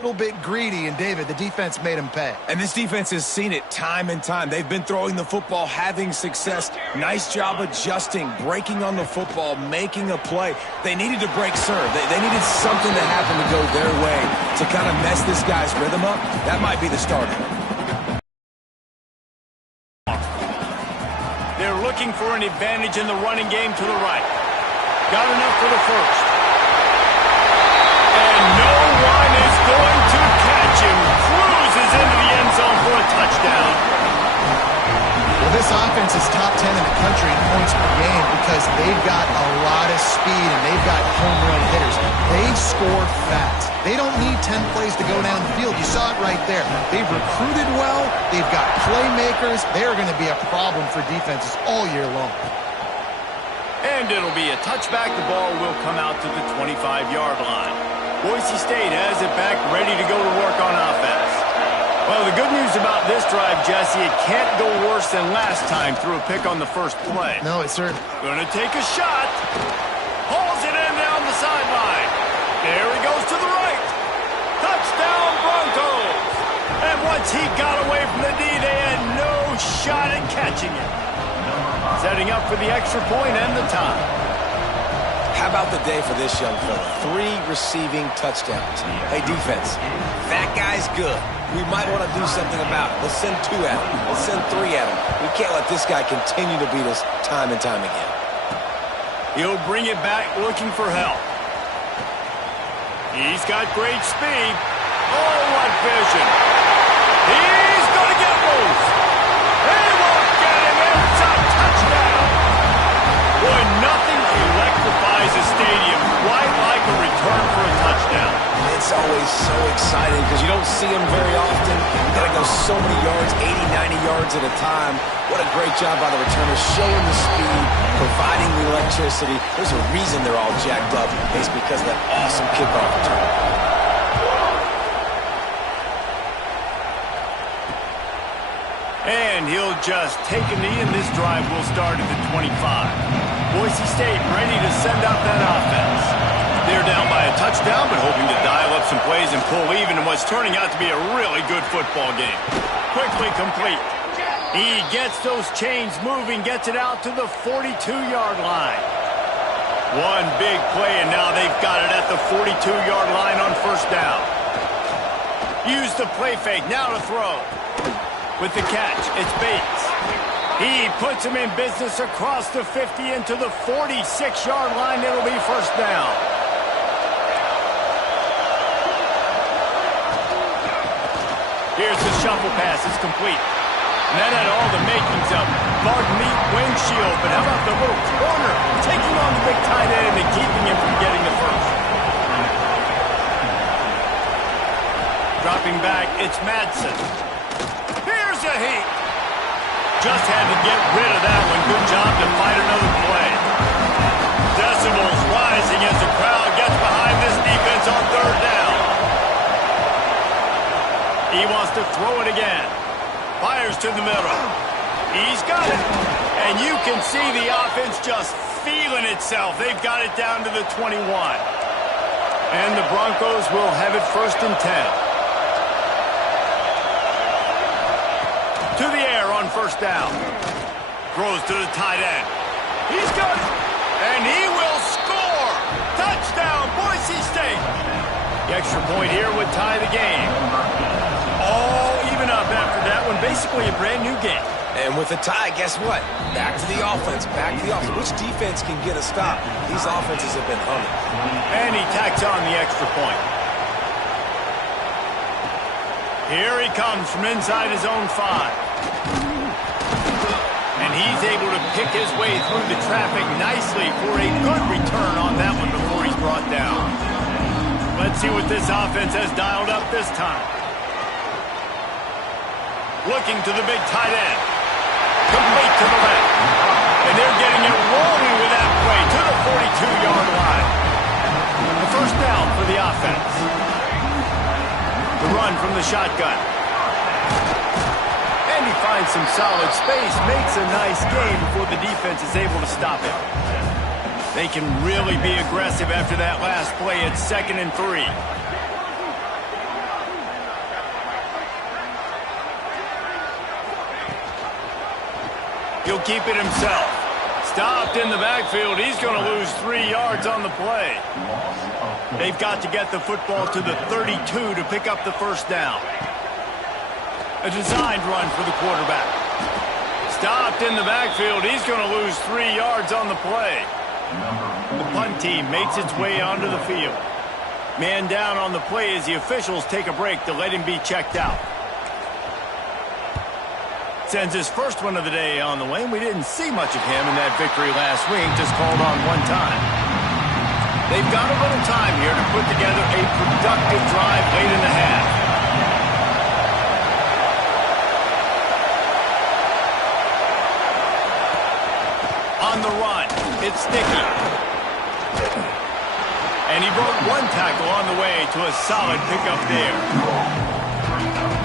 little bit greedy, and David, the defense made him pay. And this defense has seen it time and time. They've been throwing the football, having success. Nice job adjusting, breaking on the football, making a play. They needed to break serve. They needed something to happen to go their way to kind of mess this guy's rhythm up. That might be the start of it. They're looking for an advantage in the running game to the right. Got enough for the first. And no one is going to catch him. Cruises into the end zone for a touchdown. Well, this offense is top 10 in the country in points per game because they've got a lot of speed and they've got home run hitters. They score fast. They don't need 10 plays to go down the field. You saw it right there. They've recruited well. They've got playmakers. They're going to be a problem for defenses all year long. And it'll be a touchback. The ball will come out to the 25-yard line. Boise State has it back, ready to go to work on offense. Well, the good news about this drive, Jesse, it can't go worse than last time through a pick on the first play. No, it's certainly. Gonna take a shot. Hauls it in down the sideline. There he goes to the right. Touchdown, Broncos. And once he got away from the D, they had no shot at catching it. Setting up for the extra point and the tie. How about the day for this young fella? 3 receiving touchdowns. Hey, defense, that guy's good. We might want to do something about it. Let's send 2 at him. Let's send 3 at him. We can't let this guy continue to beat us time and time again. He'll bring it back looking for help. He's got great speed. Oh, what vision. He's going to get loose. He won't get him. It's a touchdown. Boy, nothing electrifies a stadium quite like a return for a touchdown. It's always so exciting because you don't see them very often. You got to go so many yards, 80, 90 yards at a time. What a great job by the returners, showing the speed, providing the electricity. There's a reason they're all jacked up. It's because of that awesome kickoff return. And he'll just take a knee, and this drive will start at the 25. Boise State ready to send out that offense. They're down by a touchdown, but hoping to dial up some plays and pull even in what's turning out to be a really good football game. Quickly complete. He gets those chains moving, gets it out to the 42-yard line. One big play, and now they've got it at the 42-yard line on first down. Use the play fake, now to throw. With the catch, it's Bates. He puts him in business across the 50 into the 46-yard line. It'll be first down. Here's the shuffle pass. It's complete. And that had all the makings of guard meet windshield. But how about the little corner taking on the big tight end and keeping him from getting the first? Dropping back, it's Madsen. Here's a heat. Just had to get rid of that one. Good job to fight another play. Decibels rising as the crowd gets behind this defense on third down. He wants to throw it again. Fires to the middle. He's got it. And you can see the offense just feeling itself. They've got it down to the 21. And the Broncos will have it first and 10. To the air on first down. Throws to the tight end. He's got it. And he will score. Touchdown, Boise State. The extra point here would tie the game. All even up after that one. Basically a brand new game. And with a tie, guess what? Back to the offense. Back to the offense. Which defense can get a stop? These offenses have been humming. And he tacks on the extra point. Here he comes from inside his own 5. And he's able to pick his way through the traffic nicely for a good return on that one before he's brought down. Let's see what this offense has dialed up this time. Looking to the big tight end. Complete to the left. And they're getting it rolling with that play to the 42-yard line. The first down for the offense. The run from the shotgun. And he finds some solid space, makes a nice game before the defense is able to stop him. They can really be aggressive after that last play. It's 2nd and 3. He'll keep it himself. Stopped in the backfield. He's going to lose 3 yards on the play. They've got to get the football to the 32 to pick up the first down. A designed run for the quarterback. Stopped in the backfield. He's going to lose 3 yards on the play. The punt team makes its way onto the field. Man down on the play as the officials take a break to let him be checked out. Sends his first one of the day on the way. We didn't see much of him in that victory last week, just called on one time. They've got a little time here to put together a productive drive late in the half. On the run, it's Sticky. And he broke one tackle on the way to a solid pickup there.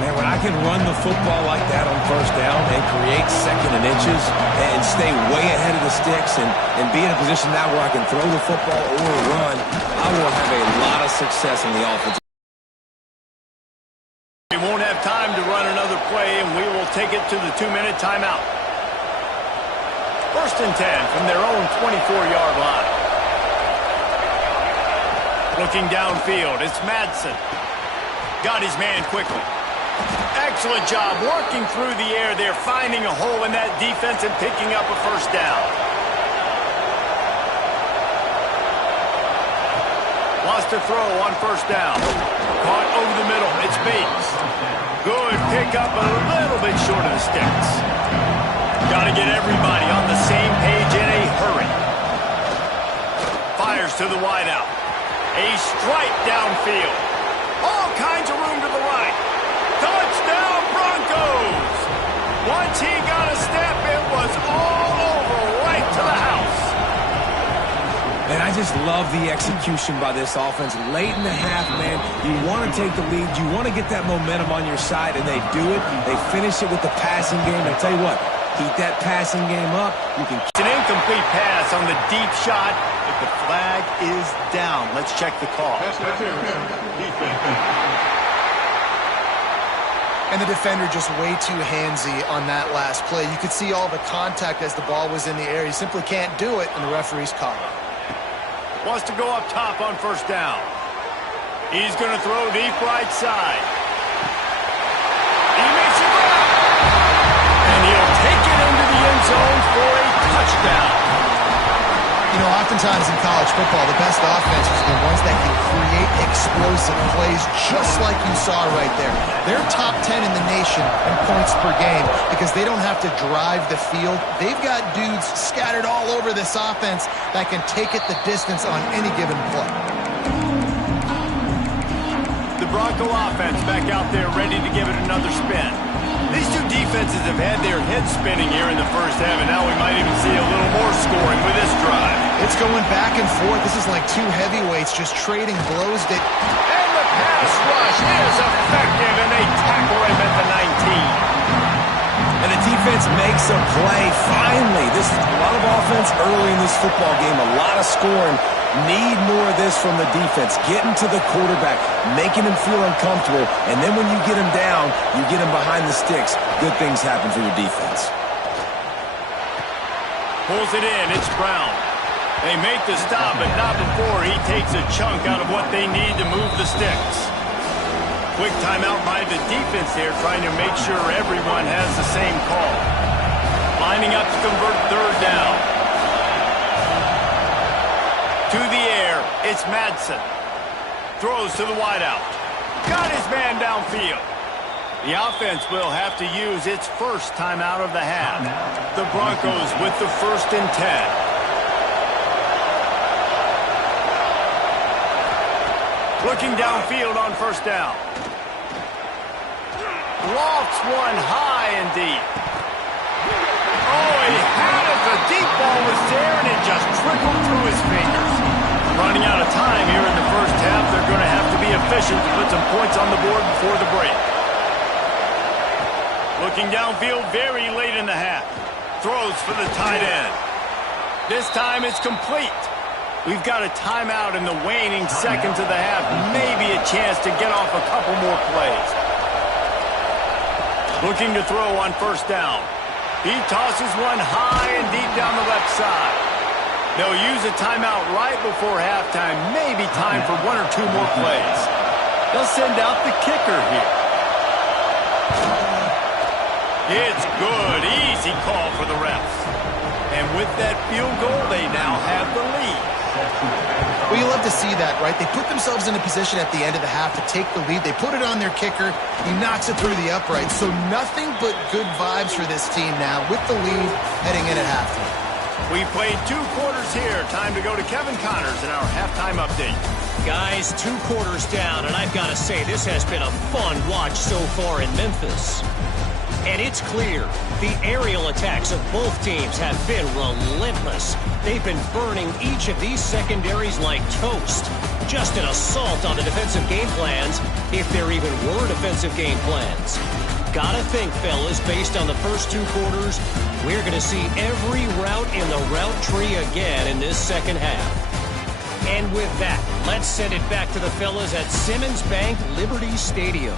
Man, when I can run the football like that on first down and create second and inches and stay way ahead of the sticks and be in a position now where I can throw the football or run, I will have a lot of success in the offense. We won't have time to run another play, and we will take it to the 2-minute timeout. 1st and 10 from their own 24-yard line. Looking downfield, it's Madsen. Got his man quickly. Excellent job working through the air there, finding a hole in that defense and picking up a first down. Wants to throw on first down. Caught over the middle. It's Bates. Good pickup, a little bit short of the sticks. Got to get everybody on the same page in a hurry. Fires to the wideout. A strike downfield. All kinds of room to the right. Touchdown, Broncos! Once he got a step, it was all over right to the house. And I just love the execution by this offense. Late in the half, man, you want to take the lead. You want to get that momentum on your side, and they do it. They finish it with the passing game. I tell you what, keep that passing game up. You can. It's an incomplete pass on the deep shot, but the flag is down. Let's check the call. And the defender just way too handsy on that last play. You could see all the contact as the ball was in the air. You simply can't do it, and the referee's called. Wants to go up top on first down. He's going to throw deep right side. He makes it grab. And he'll take it into the end zone for a touchdown. You know, oftentimes in college football, the best offenses are the ones that can create explosive plays just like you saw right there. They're top 10 in the nation in points per game because they don't have to drive the field. They've got dudes scattered all over this offense that can take it the distance on any given play. The Bronco offense back out there ready to give it another spin. These two defenses have had their heads spinning here in the first half, and now we might even see a little more scoring with this drive. It's going back and forth. This is like two heavyweights just trading blows. And the pass rush is effective, and they tackle him at the 19. And the defense makes a play. Finally, this is a lot of offense early in this football game, a lot of scoring. Need more of this from the defense. Getting to the quarterback, making him feel uncomfortable, and then when you get him down, you get him behind the sticks. Good things happen for your defense. Pulls it in. It's Brown. They make the stop, but not before he takes a chunk out of what they need to move the sticks. Quick timeout by the defense here, trying to make sure everyone has the same call. Lining up to convert third down. To the air, it's Madsen. Throws to the wideout. Got his man downfield. The offense will have to use its first timeout of the half. The Broncos with the 1st and 10. Looking downfield on first down. Lofts one high and deep. Oh, he had it. The deep ball was there, and it just trickled through his fingers. Running out of time here in the first half. They're going to have to be efficient to put some points on the board before the break. Looking downfield very late in the half. Throws for the tight end. This time it's complete. We've got a timeout in the waning seconds of the half. Maybe a chance to get off a couple more plays. Looking to throw on first down. He tosses one high and deep down the left side. They'll use a timeout right before halftime. Maybe time for one or two more plays. They'll send out the kicker here. It's good. Easy call for the refs. And with that field goal, they now have the lead. Well, you love to see that, right? They put themselves in a position at the end of the half to take the lead. They put it on their kicker. He knocks it through the upright. So nothing but good vibes for this team now with the lead heading in at halftime. We played 2 quarters here. Time to go to Kevin Connors in our halftime update. Guys, 2 quarters down, and I've got to say, this has been a fun watch so far in Memphis. And it's clear, the aerial attacks of both teams have been relentless. They've been burning each of these secondaries like toast. Just an assault on the defensive game plans, if there even were defensive game plans. Gotta think, fellas, based on the first 2 quarters, we're going to see every route in the route tree again in this second half. And with that, let's send it back to the fellas at Simmons Bank Liberty Stadium.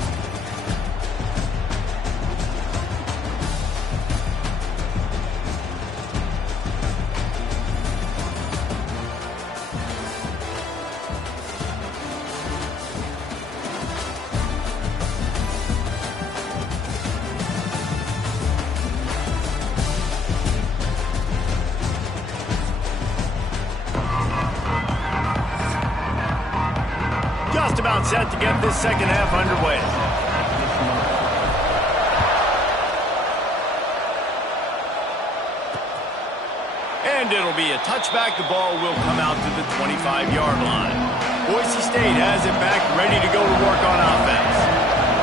Just about set to get this second half underway. And it'll be a touchback. The ball will come out to the 25-yard line. Boise State has it back, ready to go to work on offense.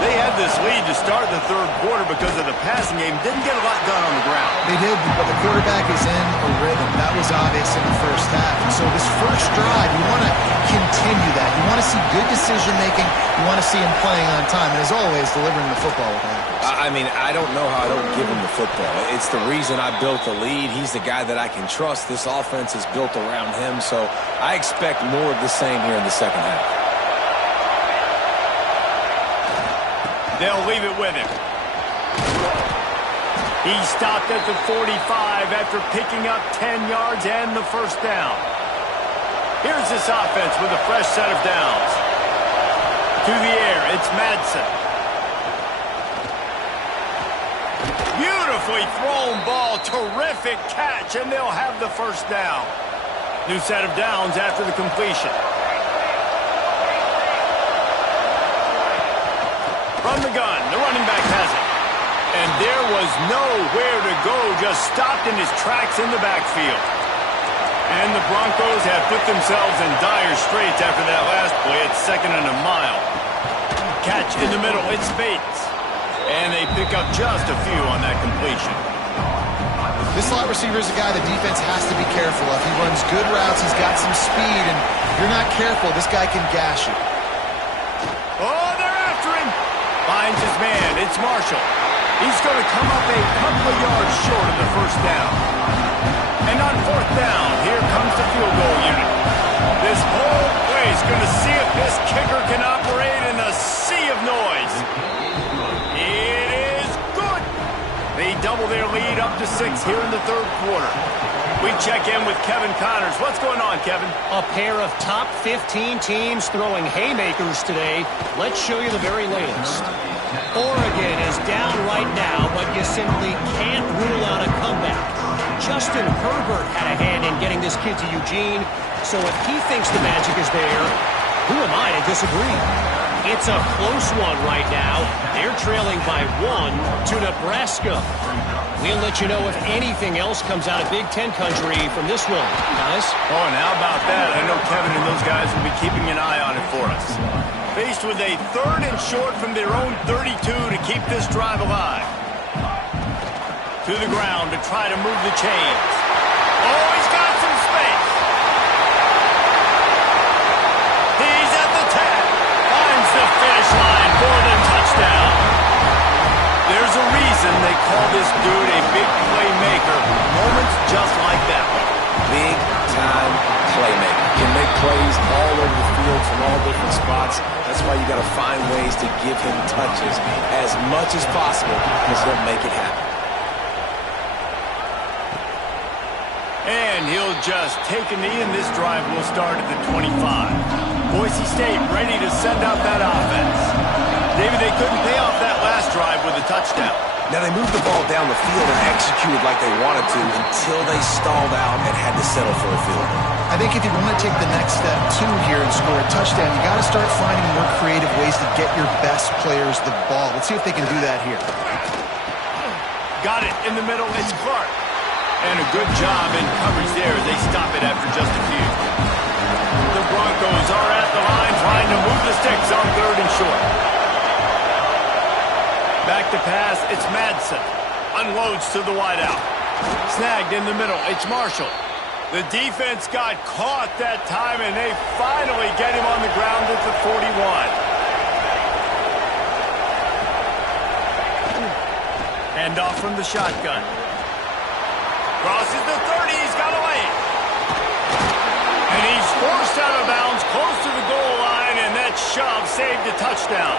They had this lead to start the third quarter because of the passing game. Didn't get a lot done on the ground. They did, but the quarterback is in a rhythm. That was obvious in the first half. And so this first drive, you want to continue that. You want to see good decision-making. You want to see him playing on time. And as always, delivering the football with accuracy. I mean, I don't know how I don't give him the football. It's the reason I built the lead. He's the guy that I can trust. This offense is built around him. So I expect more of the same here in the second half. They'll leave it with him. He stopped at the 45 after picking up 10 yards and the first down. Here's this offense with a fresh set of downs. To the air, it's Madsen. Beautifully thrown ball, terrific catch, and they'll have the first down. New set of downs after the completion. From the gun, the running back has it. And there was nowhere to go, just stopped in his tracks in the backfield. And the Broncos have put themselves in dire straits after that last play. It's 2nd and a mile. Catch in the middle, it's Bates. And they pick up just a few on that completion. This slot receiver is a guy the defense has to be careful of. He runs good routes, he's got some speed, and if you're not careful, this guy can gash you. Oh, they're after him. Finds his man. It's Marshall. He's going to come up a couple of yards short of the first down. And on 4th down, here comes the field goal unit. This whole play is going to see if this kicker can operate in a sea of noise. It is good. They double their lead up to 6 here in the third quarter. We check in with Kevin Connors. What's going on, Kevin? A pair of top 15 teams throwing haymakers today. Let's show you the very latest. Oregon is down right now, but you simply can't rule out a comeback. Justin Herbert had a hand in getting this kid to Eugene, so if he thinks the magic is there, who am I to disagree? It's a close one right now. They're trailing by 1 to Nebraska. We'll let you know if anything else comes out of Big Ten country from this one, guys. Oh, and how about that? I know Kevin and those guys will be keeping an eye on it for us. Faced with a 3rd and short from their own 32 to keep this drive alive. To the ground to try to move the chains. Oh, he's got some space. He's at the 10. Finds the finish line for the touchdown. There's a reason they call this dude a big playmaker. Moments just like that one. Big-time playmaker. Can make plays all over the field from all different spots. That's why you got to find ways to give him touches as much as possible because he'll make it happen. And he'll just take a knee, and this drive will start at the 25. Boise State ready to send out that offense. David, they couldn't pay off that last drive with a touchdown. Now, they moved the ball down the field and executed like they wanted to until they stalled out and had to settle for a field goal. I think if you want to take the next step, too, here and score a touchdown, you got to start finding more creative ways to get your best players the ball. Let's see if they can do that here. Got it in the middle. It's Clark. And a good job in coverage there as they stop it after just a few. The Broncos are at the line trying to move the sticks on 3rd and short. Back to pass, it's Madsen. Unloads to the wideout. Snagged in the middle, it's Marshall. The defense got caught that time, and they finally get him on the ground at the 41. Hand off from the shotgun. Crosses the 30, he's got a lane. And he's forced out of bounds close to the goal line, and that shove saved a touchdown.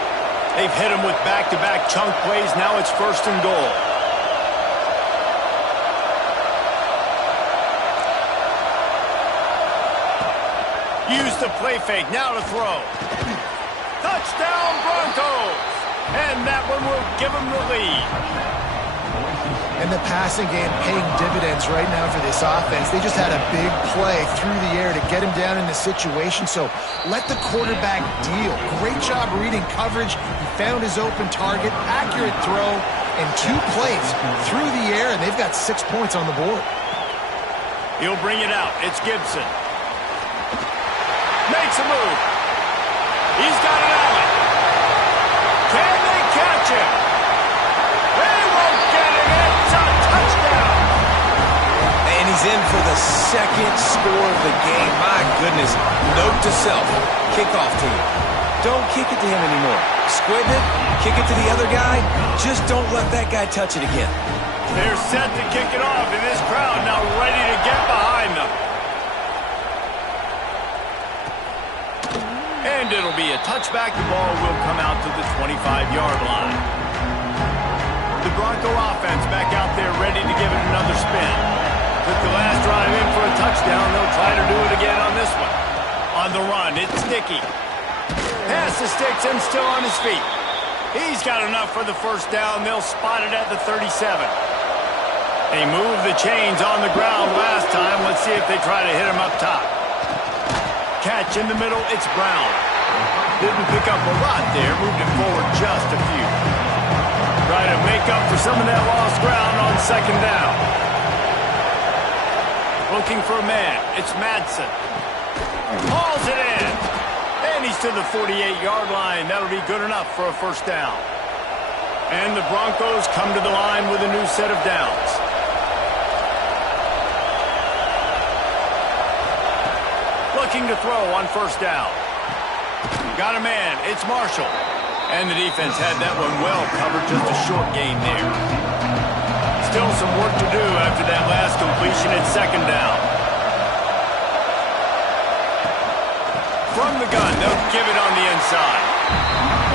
They've hit him with back-to-back chunk plays. Now it's 1st and goal. Use the play fake. Now to throw. Touchdown, Broncos! And that one will give them the lead. And the passing game paying dividends right now for this offense. They just had a big play through the air to get him down in the situation. So let the quarterback deal. Great job reading coverage. He found his open target, accurate throw, and 2 plays through the air, and they've got 6 points on the board. He'll bring it out. It's Gibson. Makes a move. He's got an alley. Can they catch him? They won't get him. It's a touchdown. And he's in for the 2nd score of the game. My goodness. Note to self. Kickoff team. Don't kick it to him anymore. Squib it. Kick it to the other guy. Just don't let that guy touch it again. They're set to kick it off, and this crowd now ready to get behind them. And it'll be a touchback. The ball will come out to the 25-yard line. The Bronco offense back out there ready to give it another spin. Took the last drive in for a touchdown. They'll try to do it again on this one. On the run, it's Dickey. Pass the sticks and still on his feet. He's got enough for the 1st down. They'll spot it at the 37. They moved the chains on the ground last time. Let's see if they try to hit him up top. Catch in the middle, it's Brown. Didn't pick up a lot there, moved it forward just a few. Try to make up for some of that lost ground on 2nd down. Looking for a man, it's Madsen. Hauls it in. And he's to the 48-yard line. That'll be good enough for a 1st down. And the Broncos come to the line with a new set of downs. Looking to throw on 1st down. Got a man. It's Marshall. And the defense had that one well covered. Just a short gain there. Still some work to do after that last completion at 2nd down. From the gun, they'll give it on the inside.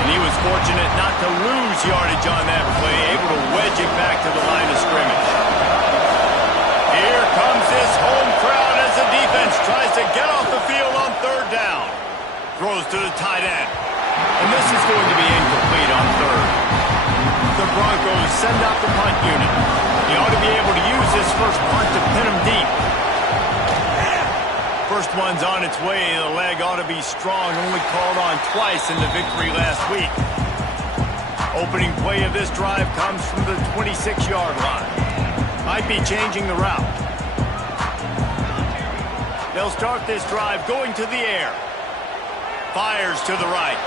And he was fortunate not to lose yardage on that play, able to wedge it back to the line of scrimmage. Here comes this home crowd as the defense tries to get off the field on 3rd down. Throws to the tight end. And this is going to be incomplete on 3rd. The Broncos send out the punt unit. He ought to be able to use this first punt to pin him deep. First one's on its way. The leg ought to be strong. Only called on twice in the victory last week. Opening play of this drive comes from the 26-yard line. Might be changing the route. They'll start this drive going to the air. Fires to the right.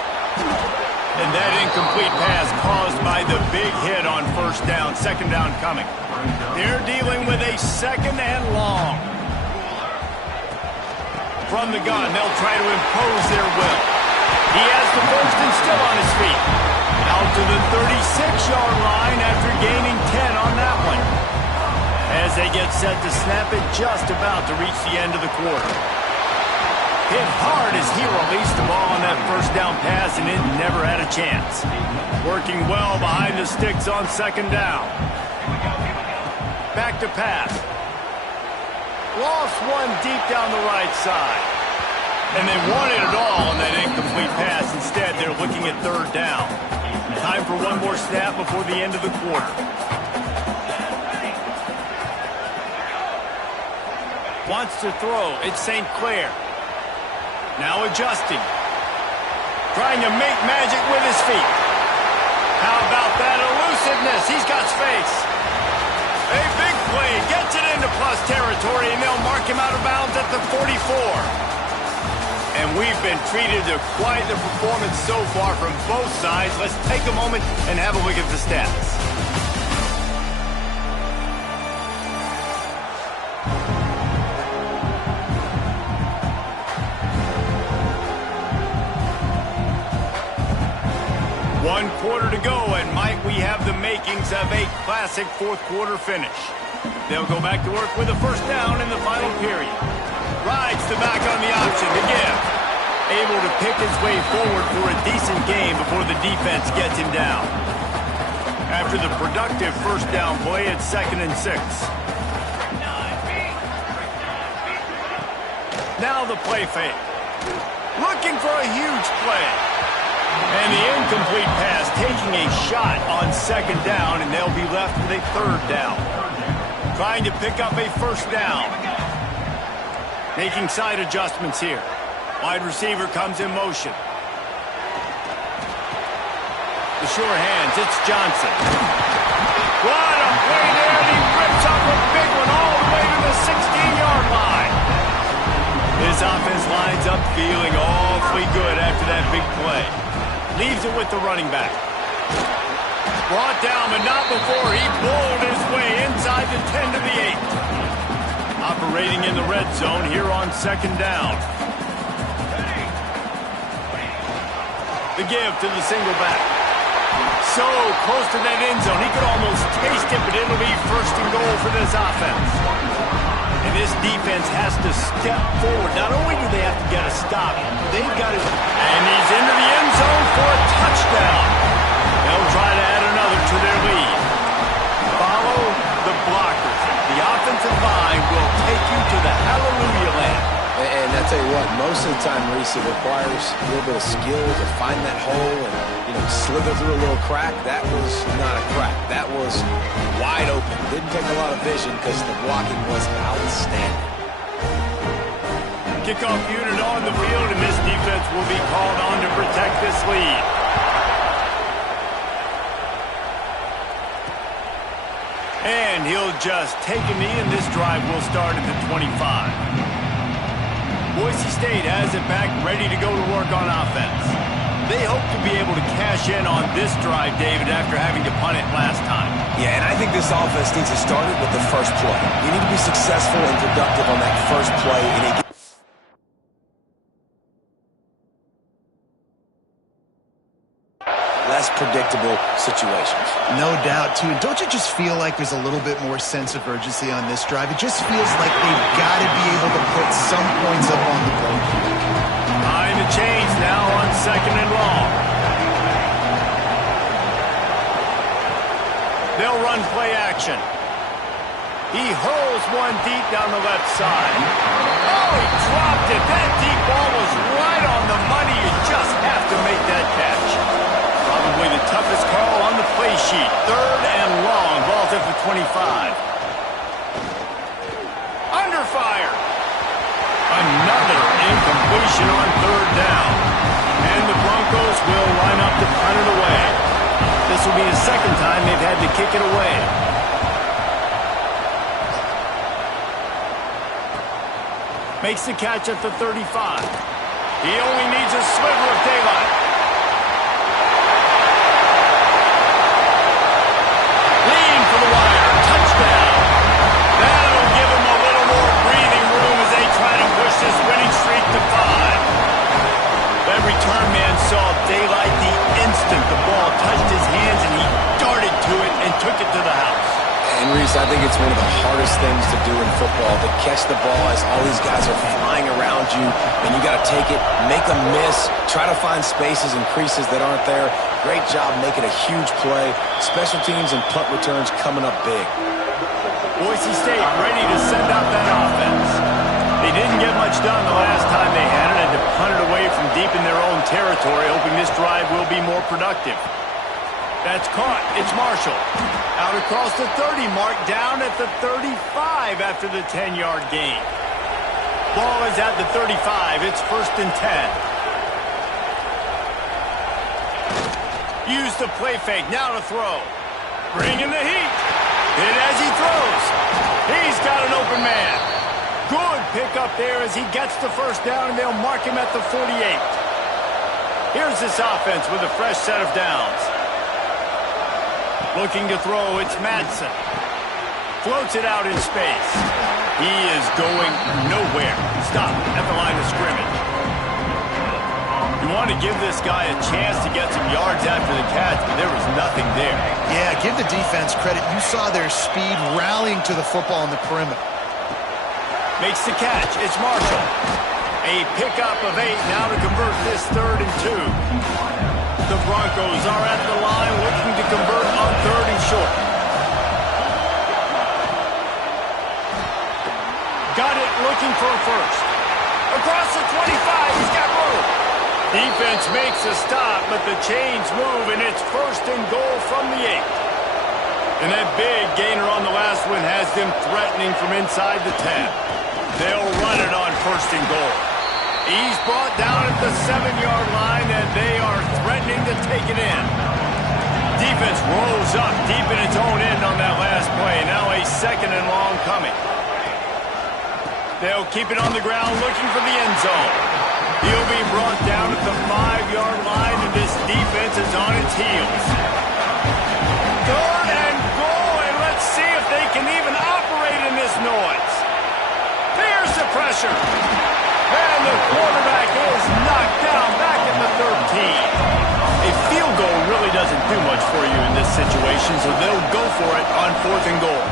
And that incomplete pass caused by the big hit on 1st down. 2nd down coming. They're dealing with a 2nd and long. From the gun, they'll try to impose their will. He has the 1st and still on his feet. Out to the 36-yard line after gaining 10 on that one. As they get set to snap it, just about to reach the end of the quarter. Hit hard as he released the ball on that 1st down pass, and it never had a chance. Working well behind the sticks on 2nd down. Back to pass. Lost one deep down the right side. And they wanted it all on that incomplete pass. Instead, they're looking at third down. Time for one more snap before the end of the quarter. Wants to throw. It's St. Clair. Now adjusting. Trying to make magic with his feet. How about that elusiveness? He's got space. A big play. Gets it into plus territory, and they'll mark him out of bounds at the 44. And we've been treated to quite the performance so far from both sides. Let's take a moment and have a look at the stats. One quarter to go, and might we have the makings of a classic fourth quarter finish. They'll go back to work with a first down in the final period. Rides the back on the option to give. Able to pick his way forward for a decent game before the defense gets him down. After the productive first down play, it's 2nd and 6. Now the play fake. Looking for a huge play. And the incomplete pass taking a shot on 2nd down, and they'll be left with a 3rd down. Trying to pick up a first down. Making side adjustments here. Wide receiver comes in motion. The sure hands, it's Johnson. What a play there, and he rips up a big one all the way to the 16-yard line. This offense lines up feeling awfully good after that big play. Leaves it with the running back. Brought down, but not before he bowled his way inside the 10 to the 8. Operating in the red zone here on 2nd down. The give to the single back. So close to that end zone, he could almost taste it, but it'll be 1st and goal for this offense. And this defense has to step forward. Not only do they have to get a stop, they've got to... And he's into the end zone for a touchdown. They'll try to add another to their lead. Follow the blockers. The offensive line will take you to the hallelujah land. And I tell you what, most of the time, Reese, it requires a little bit of skill to find that hole and, slither through a little crack. That was not a crack. That was wide open. Didn't take a lot of vision because the blocking was outstanding. Kickoff unit on the field, and this defense will be called on to protect this lead. And he'll just take a knee, and this drive will start at the 25. Boise State has it back, ready to go to work on offense. They hope to be able to cash in on this drive, David, after having to punt it last time. Yeah, and I think this offense needs to start it with the first play. You need to be successful and productive on that first play, and less predictable situations. No doubt, too. Don't you just feel like there's a little bit more sense of urgency on this drive? It just feels like they've got to be able to put some points up on the board. Behind the chains now on 2nd and long. They'll run play action. He hurls one deep down the left side. Oh, he dropped it. That deep ball was right on the money. You just have to make that catch. Probably the toughest call on the play sheet. 3rd and long. Ball's at the 25. Under fire. Another incompletion on 3rd down. And the Broncos will line up to punt it away. This will be the 2nd time they've had to kick it away. Makes the catch at the 35. He only needs a sliver of daylight. Lean for the wire. Touchdown. That'll give him a little more breathing room as they try to push this winning streak to 5. That return man saw daylight the instant the ball touched his hands, and he darted to it and took it to the house. And Reese, I think it's one of the hardest things to do in football, to catch the ball as all these guys are flying around you, and you got to take it, make a miss, try to find spaces and creases that aren't there. Great job making a huge play. Special teams and punt returns coming up big. Boise State ready to send out that offense. They didn't get much done the last time they had it, and to punt it away from deep in their own territory, hoping this drive will be more productive. That's caught. It's Marshall. Out across the 30 mark, down at the 35 after the 10-yard gain. Ball is at the 35. It's 1st and 10. Use the play fake. Now to throw. Bringing the heat. Hit as he throws. He's got an open man. Good pickup there as he gets the first down, and they'll mark him at the 48. Here's this offense with a fresh set of downs. Looking to throw, it's Madsen. Floats it out in space. He is going nowhere. Stop at the line of scrimmage. You want to give this guy a chance to get some yards after the catch, but there was nothing there. Yeah, give the defense credit. You saw their speed rallying to the football on the perimeter. Makes the catch. It's Marshall. A pickup of 8 now to convert this 3rd and 2. The Broncos are at the line looking to convert on 3rd and short. Got it, looking for a first. Across the 25, he's got room. Defense makes a stop, but the chains move, and it's 1st and goal from the 8. And that big gainer on the last one has them threatening from inside the 10. They'll run it on 1st and goal. He's brought down at the 7-yard line, and they are threatening to take it in. Defense rolls up deep in its own end on that last play. Now a 2nd and long coming. They'll keep it on the ground looking for the end zone. He'll be brought down at the 5-yard line, and this defense is on its heels. Third and goal, and let's see if they can even operate in this noise. Here's the pressure. And the quarterback is knocked down back at the 13. A field goal really doesn't do much for you in this situation, so they'll go for it on 4th and goal.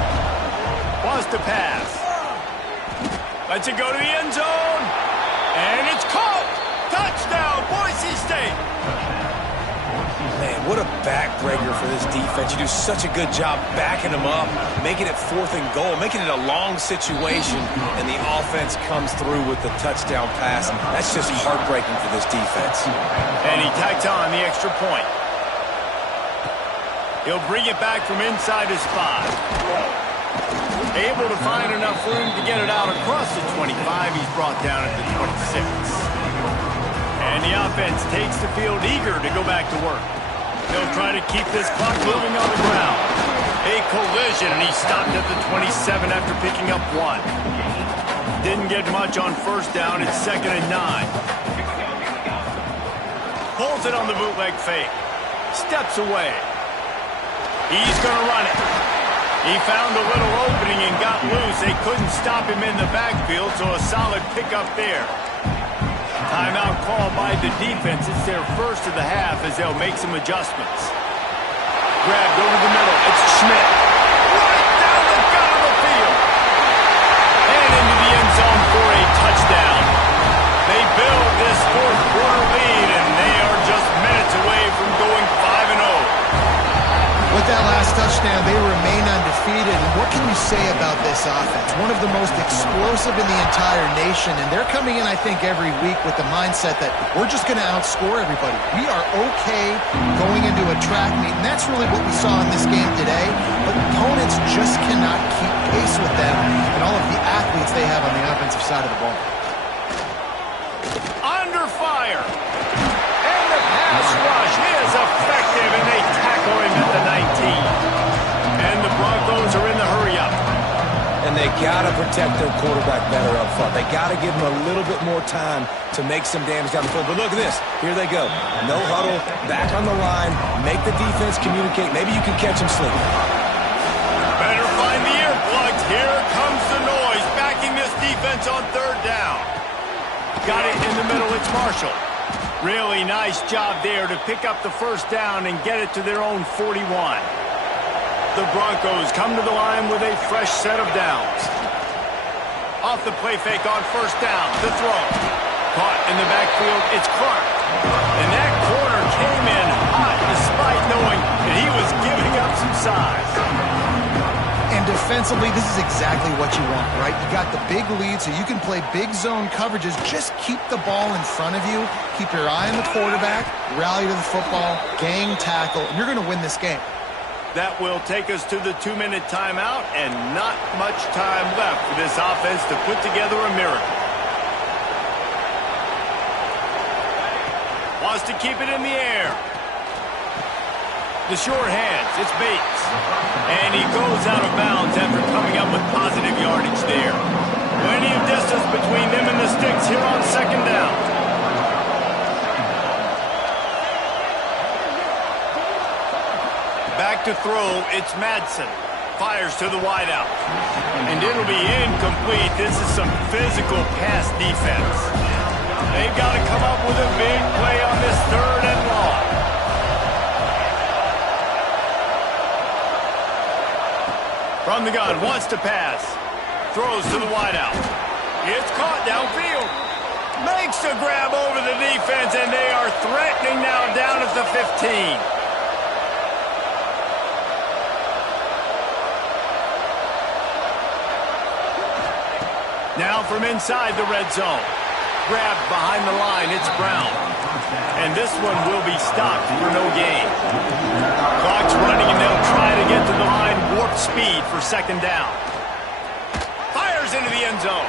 Wants to pass. Lets it go to the end zone. And it's caught. Touchdown, Boise State. Man, what a backbreaker for this defense. You do such a good job backing them up, making it 4th and goal, making it a long situation, and the offense comes through with the touchdown pass. That's just heartbreaking for this defense. And he tacks on the extra point. He'll bring it back from inside his 5. Able to find enough room to get it out across the 25. He's brought down at the 26. And the offense takes the field eager to go back to work. They'll try to keep this clock moving on the ground. A collision, and he stopped at the 27 after picking up 1. Didn't get much on 1st down. It's 2nd and 9. Pulls it on the bootleg fake. Steps away. He's going to run it. He found a little opening and got loose. They couldn't stop him in the backfield, so a solid pickup there. Timeout called by the defense. It's their first of the half as they'll make some adjustments. Grabbed over the middle. It's Schmidt. Right down the gut of the field. And into the end zone for a touchdown. They build this 4th quarter lead, and they are just minutes away from going 5-0. With that last touchdown, they remain undefeated. And what can you say about this offense? One of the most explosive in the entire nation. And they're coming in, I think, every week with the mindset that we're just going to outscore everybody. We are okay going into a track meet. And that's really what we saw in this game today. But opponents just cannot keep pace with them and all of the athletes they have on the offensive side of the ball. Under fire. And the pass rush is effective, and they tackle him at the 19. And the Broncos are in the hurry-up. And they got to protect their quarterback better up front. They got to give him a little bit more time to make some damage down the field. But look at this. Here they go. No huddle, back on the line, make the defense communicate. Maybe you can catch him sleeping. Better find the earplugs. Here comes the noise, backing this defense on 3rd down. Got it in the middle. It's Marshall. Really nice job there to pick up the 1st down and get it to their own 41. The Broncos come to the line with a fresh set of downs. Off the play fake on 1st down. The throw. Caught in the backfield. It's Clark. And that corner came in hot despite knowing that he was giving up some size. And Defensively, this is exactly what you want, right? You got the big lead, so you can play big zone coverages. Just keep the ball in front of you. Keep your eye on the quarterback. Rally to the football. Gang tackle. And you're going to win this game. That will take us to the 2-minute timeout, and not much time left for this offense to put together a miracle. Wants to keep it in the air. The short hands, it's Bates. And he goes out of bounds after coming up with positive yardage there. Plenty of distance between them and the sticks here on second down. Back to throw, it's Madsen. Fires to the wideout. And it'll be incomplete. This is some physical pass defense. They've got to come up with a big play on this 3rd and long. From the gun, wants to pass. Throws to the wideout. It's caught downfield. Makes the grab over the defense, and they are threatening now down at the 15. Now from inside the red zone. Grabbed behind the line, it's Brown. And this one will be stopped for no gain. Clock's running, and they'll try to get to the line. Warp speed for second down. Fires into the end zone.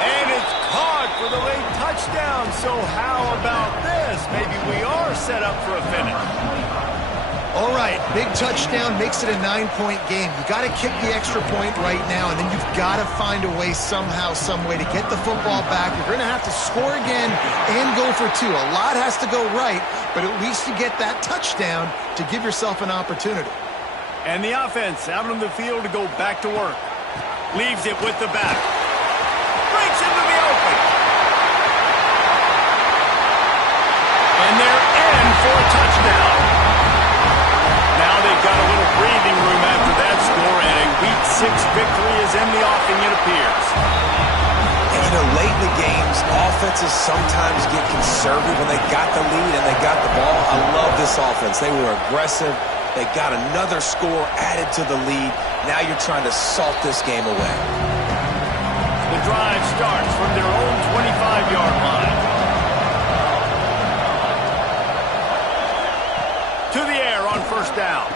And it's caught for the late touchdown. So how about this? Maybe we are set up for a finish. All right, big touchdown makes it a 9-point game. You got to kick the extra point right now, and then you've got to find a way somehow, some way to get the football back. You're going to have to score again and go for 2. A lot has to go right, but at least you get that touchdown to give yourself an opportunity. And the offense out on the field to go back to work. Leaves it with the back. Breaks into the open. And they're in for a touchdown. Now they've got a little breathing room after that score, and a Week 6 victory is in the offing, it appears. And you know, late in the games, offenses sometimes get conservative when they got the lead and they got the ball. I love this offense. They were aggressive. They got another score added to the lead. Now you're trying to salt this game away. The drive starts from their own 25-yard line. To the air on first down.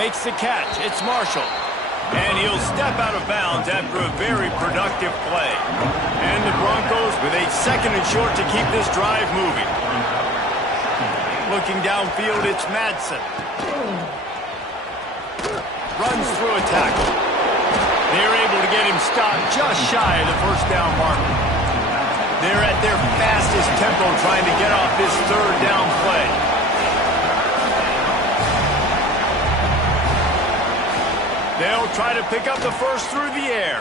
Makes the catch. It's Marshall. And he'll step out of bounds after a very productive play. And the Broncos with a 2nd and short to keep this drive moving. Looking downfield, it's Madsen. Runs through a tackle. They're able to get him stopped just shy of the first down marker. They're at their fastest tempo trying to get off this 3rd down play. They'll try to pick up the first through the air.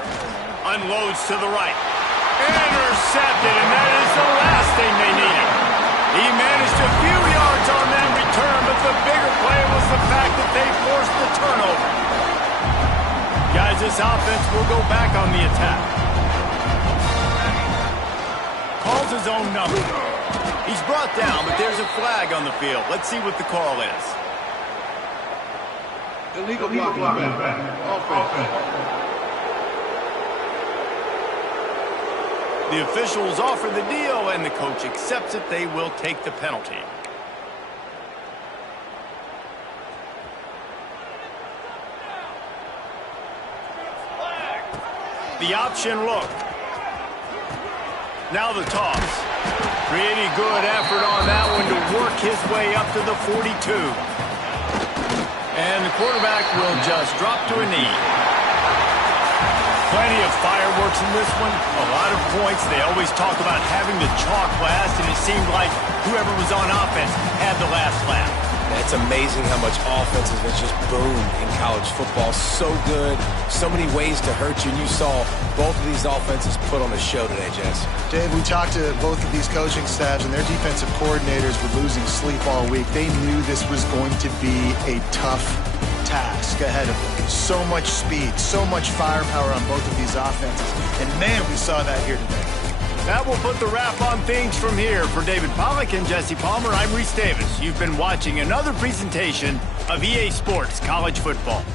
Unloads to the right. Intercepted, and that is the last thing they needed. He managed a few yards on that return, but the bigger play was the fact that they forced the turnover. Guys, this offense will go back on the attack. Calls his own number. He's brought down, but there's a flag on the field. Let's see what the call is. Illegal blocking. Offense. The officials offer the deal, and the coach accepts it. They will take the penalty. The option look. Now the toss. Pretty good effort on that one to work his way up to the 42. And the quarterback will just drop to a knee. Plenty of fireworks in this one. A lot of points. They always talk about having the chalk last, and it seemed like whoever was on offense had the last laugh. It's amazing how much offense has just boomed in college football. So good. So many ways to hurt you. And you saw both of these offenses put on a show today, Jess. Dave, we talked to both of these coaching staffs, and their defensive coordinators were losing sleep all week. They knew this was going to be a tough task ahead of them. So much speed, so much firepower on both of these offenses. And, man, we saw that here today. That will put the wrap on things from here. For David Pollack and Jesse Palmer, I'm Reese Davis. You've been watching another presentation of EA Sports College Football.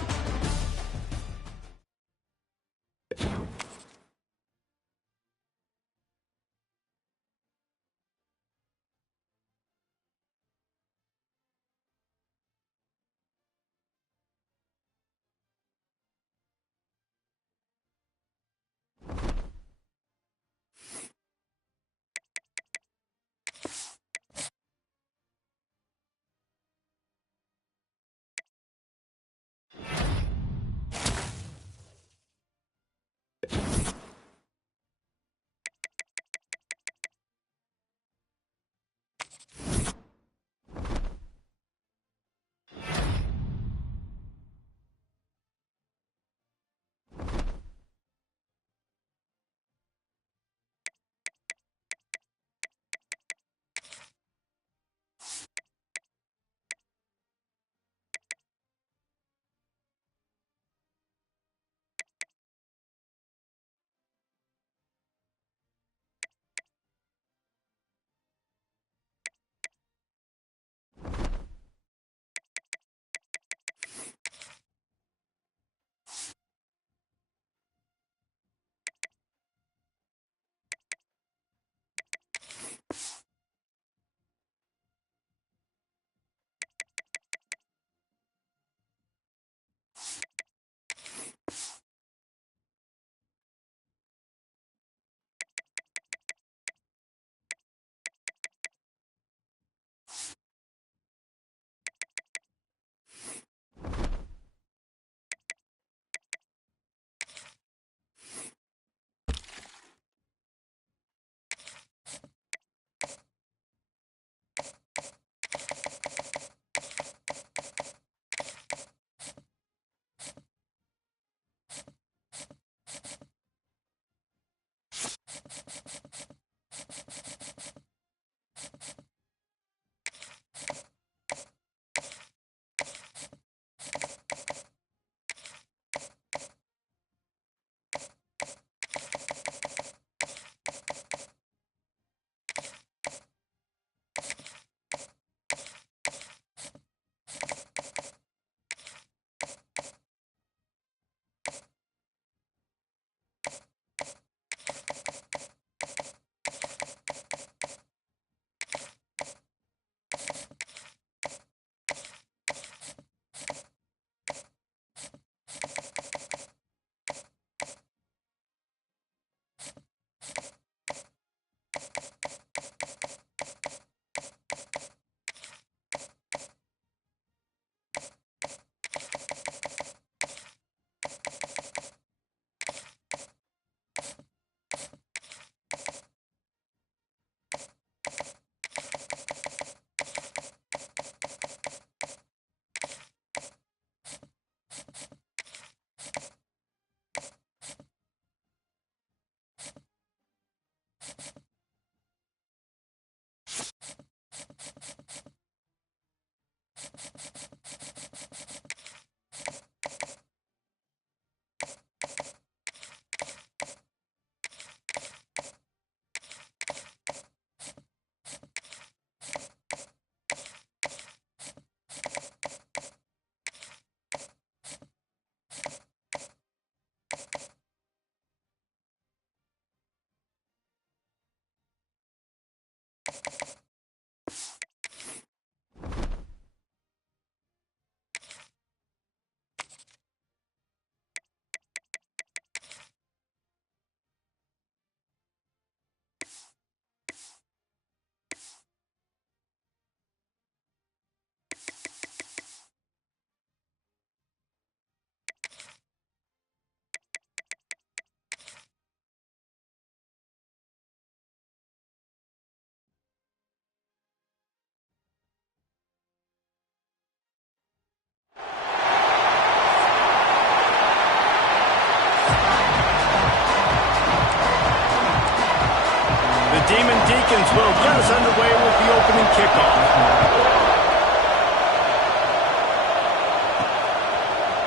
Demon Deacons will get us underway with the opening kickoff.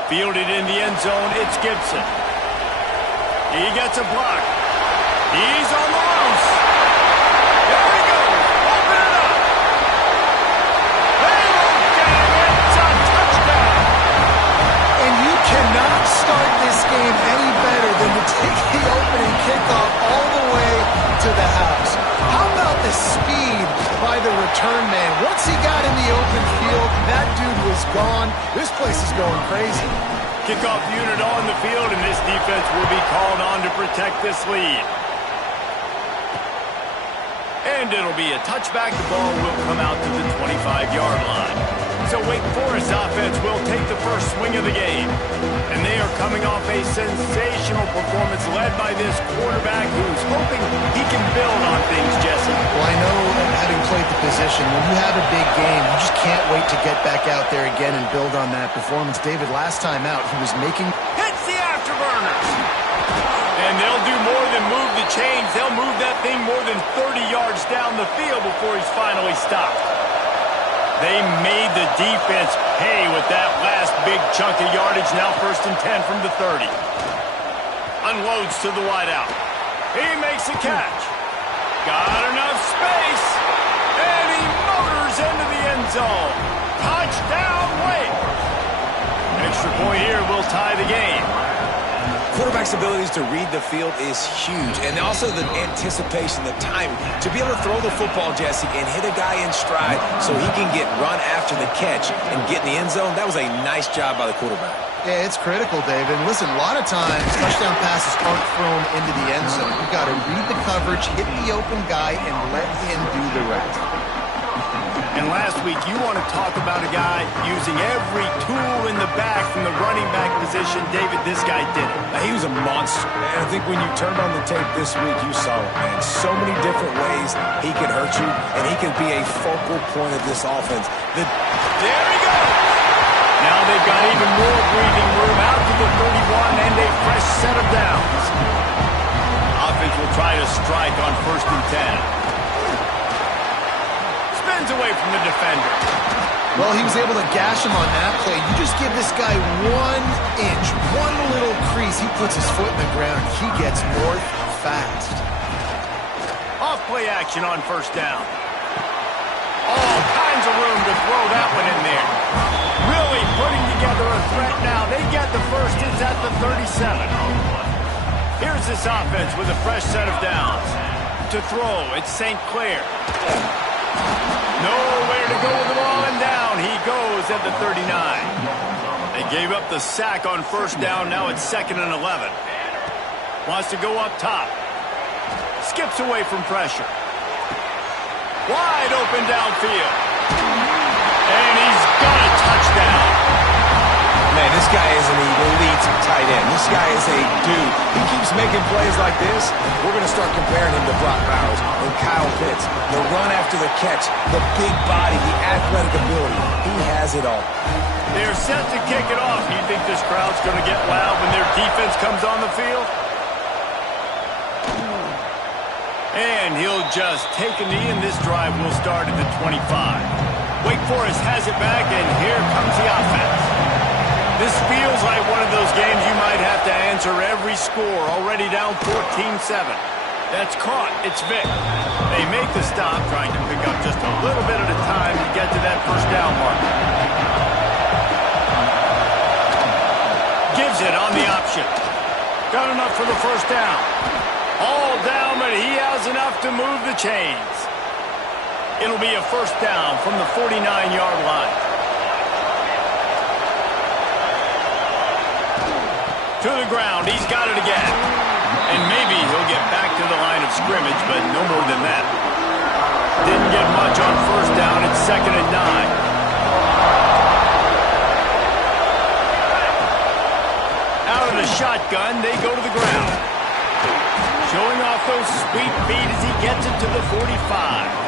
Fielded in the end zone, it's Gibson. He gets a block. He's on the loose. There he goes. Open it up. They won't get it. It's a touchdown. And you cannot start this game any better than to take the opening kickoff all the way to the house. How about the speed by the return man? Once he got in the open field, that dude was gone. This place is going crazy. Kickoff unit on the field, and this defense will be called on to protect this lead. And it'll be a touchback. The ball will come out to the 25-yard line. So Wake Forest offense will take the first swing of the game. And they are coming off a sensational performance led by this quarterback who's hoping he can build on things, Jesse. Well, I know, having played the position, when you have a big game, you just can't wait to get back out there again and build on that performance. David, last time out, he was making... Hits the afterburners. And they'll do more than move the chains. They'll move that thing more than 30 yards down the field before he's finally stopped. They made the defense pay with that last big chunk of yardage. Now 1st and 10 from the 30. Unloads to the wideout. He makes the catch. Got enough space. And he motors into the end zone. Touchdown, Wake. Extra point here will tie the game. Quarterback's abilities to read the field is huge, and also the anticipation, the timing. To be able to throw the football, Jesse, and hit a guy in stride so he can get run after the catch and get in the end zone, that was a nice job by the quarterback. Yeah, it's critical, David. Listen, a lot of times, touchdown passes aren't thrown into the end zone. You've got to read the coverage, hit the open guy, and let him do the rest. And last week, you want to talk about a guy using every tool in the back from the running back position. David, this guy did it. He was a monster. And I think when you turned on the tape this week, you saw it, man. So many different ways he could hurt you, and he could be a focal point of this offense. There he goes. Now they've got even more breathing room out to the 31 and a fresh set of downs. Offense will try to strike on 1st and 10. Away from the defender. Well, he was able to gash him on that play. You just give this guy 1 inch, one little crease. He puts his foot in the ground. He gets north fast. Off play action on 1st down. All kinds of room to throw that one in there. Really putting together a threat now. They get the first. It's at the 37. Here's this offense with a fresh set of downs. To throw, it's St. Clair. Nowhere to go with the ball, and down he goes at the 39. They gave up the sack on 1st down. Now it's 2nd and 11. Wants to go up top. Skips away from pressure. Wide open downfield. And he's got a touchdown. Man, this guy is an elite tight end. This guy is a dude. He keeps making plays like this. We're going to start comparing him to Brock Bowers and Kyle Pitts. The run after the catch, the big body, the athletic ability. He has it all. They're set to kick it off. Do you think this crowd's going to get loud when their defense comes on the field? And he'll just take a knee, and this drive will start at the 25. Wake Forest has it back, and here comes the offense. This feels like one of those games you might have to answer every score. Already down 14-7. That's caught. It's Vic. They make the stop, trying to pick up just a little bit at a time to get to that 1st down mark. Gives it on the option. Got enough for the 1st down. All down, but he has enough to move the chains. It'll be a 1st down from the 49-yard line. To the ground. He's got it again. And maybe he'll get back to the line of scrimmage, but no more than that. Didn't get much on 1st down. It's 2nd and 9. Out of the shotgun, they go to the ground. Showing off those sweet feet as he gets it to the 45.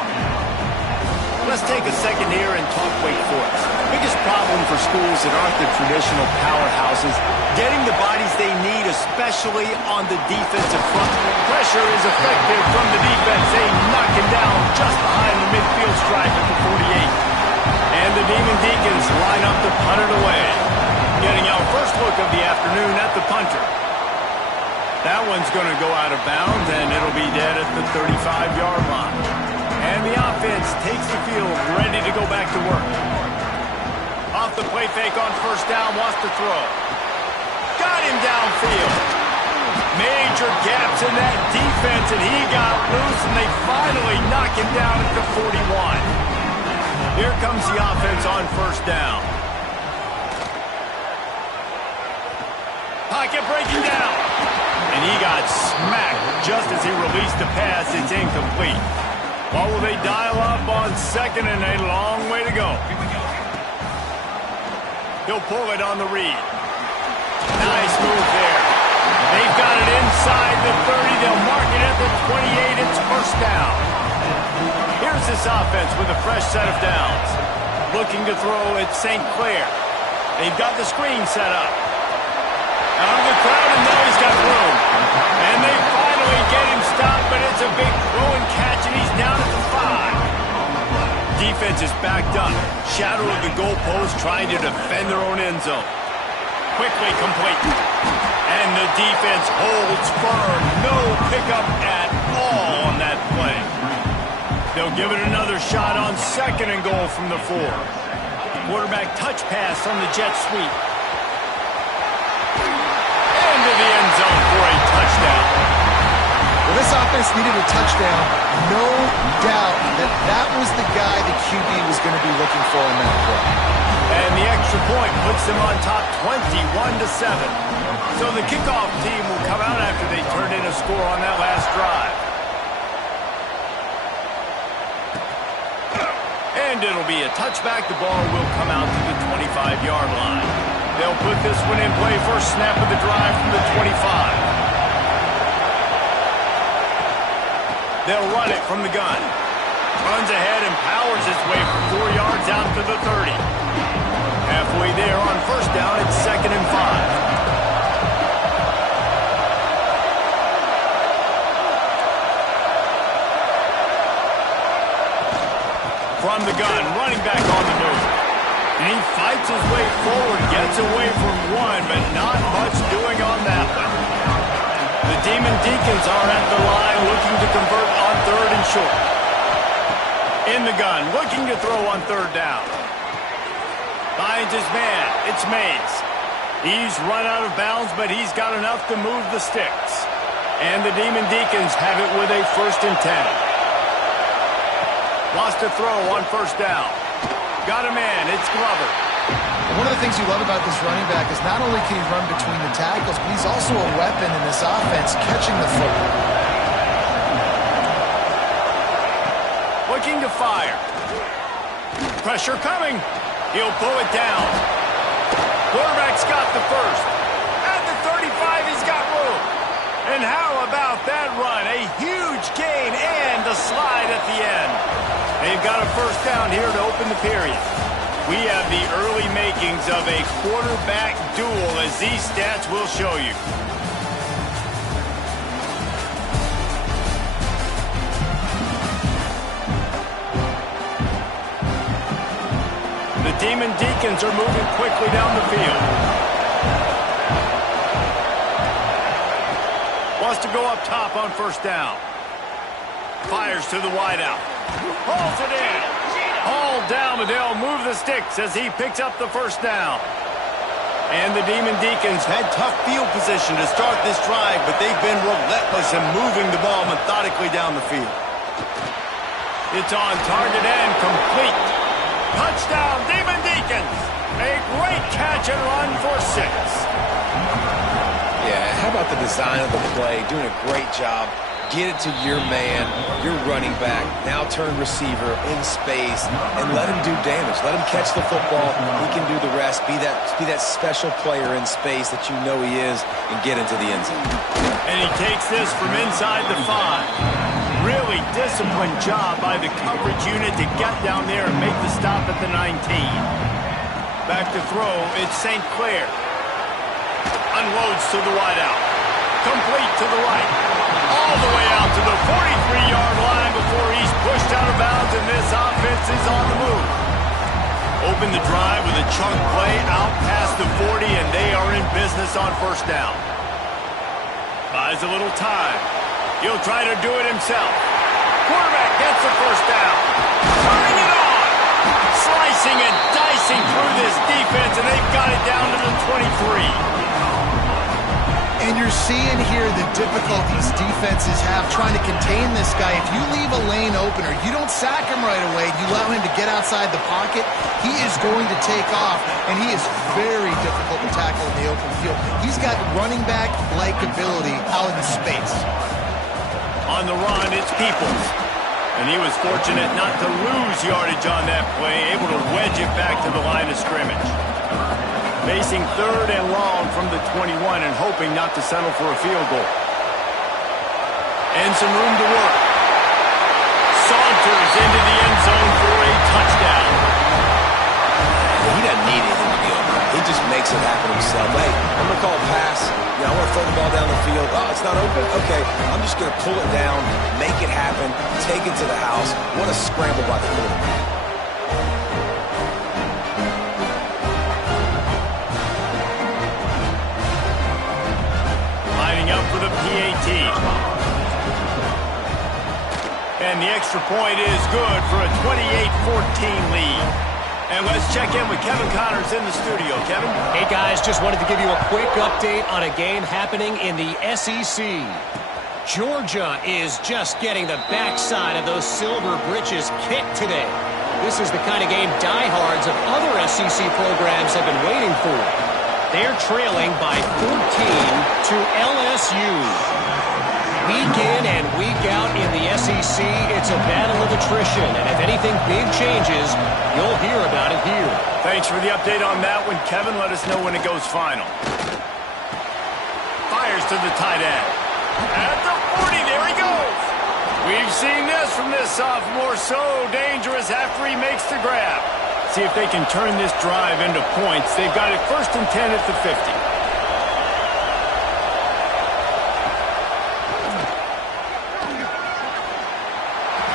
Let's take a second here and talk Wake Forest. Biggest problem for schools that aren't the traditional powerhouses, getting the bodies they need, especially on the defensive front. Pressure is effective from the defense. They knock him down just behind the midfield stripe at the 48. And the Demon Deacons line up to punt it away. Getting our first look of the afternoon at the punter. That one's going to go out of bounds, and it'll be dead at the 35-yard line. And the offense takes the field, ready to go back to work. Off the play fake on 1st down, wants to throw. Got him downfield. Major gaps in that defense, and he got loose, and they finally knock him down at the 41. Here comes the offense on 1st down. Pocket breaking down. And he got smacked just as he released the pass. It's incomplete. What will they dial up on 2nd and a long way to go? He'll pull it on the read. Nice move there. They've got it inside the this offense with a fresh set of downs. Looking to throw at St. Clair. They've got the screen set up. Out of the crowd, and now he's got room. And they finally get him stopped, but it's a big throw and catch, and he's down at the 5. Defense is backed up. Shadow of the goalpost trying to defend their own end zone. Quickly complete. And the defense holds firm. No pickup at all on that play. They'll give it another shot on 2nd and goal from the 4. Quarterback touch pass on the jet sweep. Into the end zone for a touchdown. Well, this offense needed a touchdown. No doubt that was the guy the QB was going to be looking for in that play. And the extra point puts them on top 21-7. So the kickoff team will come out after they turned in a score on that last drive. And it'll be a touchback. The ball will come out to the 25-yard line. They'll put this one in play. First snap of the drive from the 25. They'll run it from the gun. Runs ahead and powers his way for 4 yards out to the 30. Halfway there on first down, it's 2nd and 5. From the gun, running back on the move. And he fights his way forward, gets away from one, but not much doing on that one. The Demon Deacons are at the line looking to convert on 3rd and short. In the gun, looking to throw on 3rd down. Finds his man. It's Mays. He's run out of bounds, but he's got enough to move the sticks. And the Demon Deacons have it with a 1st and 10. Lost a throw on 1st down. Got a man. It's Glover. One of the things you love about this running back is not only can he run between the tackles, but he's also a weapon in this offense catching the football. Looking to fire. Pressure coming. He'll pull it down. Quarterback's got the 1st. At the 35, he's got room. And how about that run? A huge gain and a slide at the end. They've got a 1st down here to open the period. We have the early makings of a quarterback duel, as these stats will show you. The Demon Deacons are moving quickly down the field. Wants to go up top on 1st down. Fires to the wideout. Hauls it in. Hauled down, but they'll move the sticks as he picks up the 1st down. And the Demon Deacons had tough field position to start this drive, but they've been relentless in moving the ball methodically down the field. It's on target and complete. Touchdown, Demon Deacons. A great catch and run for 6. Yeah, how about the design of the play? Doing a great job. Get it to your man, your running back, now turn receiver in space, and let him do damage. Let him catch the football. He can do the rest. Be that special player in space that you know he is, and get into the end zone. And he takes this from inside the 5. Really disciplined job by the coverage unit to get down there and make the stop at the 19. Back to throw, it's St. Clair. Unloads to the wideout. Complete to the right. All the way out to the 43-yard line before he's pushed out of bounds, and this offense is on the move. Open the drive with a chunk play out past the 40, and they are in business on 1st down. Buys a little time. He'll try to do it himself. Quarterback gets the 1st down. Turning it on. Slicing and dicing through this defense, and they've got it down to the 23. And you're seeing here the difficulties defenses have trying to contain this guy. If you leave a lane open or you don't sack him right away, you allow him to get outside the pocket, he is going to take off, and he is very difficult to tackle in the open field. He's got running back-like ability out in space. On the run, it's Peoples. And he was fortunate not to lose yardage on that play, able to wedge it back to the line of scrimmage. Facing 3rd and long from the 21 and hoping not to settle for a field goal. And some room to work. saunters into the end zone for a touchdown. He doesn't need anything to be open. He just makes it happen himself. Hey, I'm going to call a pass. I want to throw the ball down the field. Oh, it's not open? Okay. I'm just going to pull it down, make it happen, take it to the house. What a scramble by the quarterback. Lining up for the PAT. And the extra point is good for a 28-14 lead. And let's check in with Kevin Connors in the studio. Kevin? Hey, guys, just wanted to give you a quick update on a game happening in the SEC. Georgia is just getting the backside of those silver britches kicked today. This is the kind of game diehards of other SEC programs have been waiting for. They're trailing by 14 to LSU. Week in and week out in the SEC, it's a battle of attrition. And if anything big changes, you'll hear about it here. Thanks for the update on that one, Kevin. Let us know when it goes final. Fires to the tight end. At the 40, there he goes. We've seen this from this sophomore, so dangerous after he makes the grab. See if they can turn this drive into points. They've got it 1st and 10 at the 50.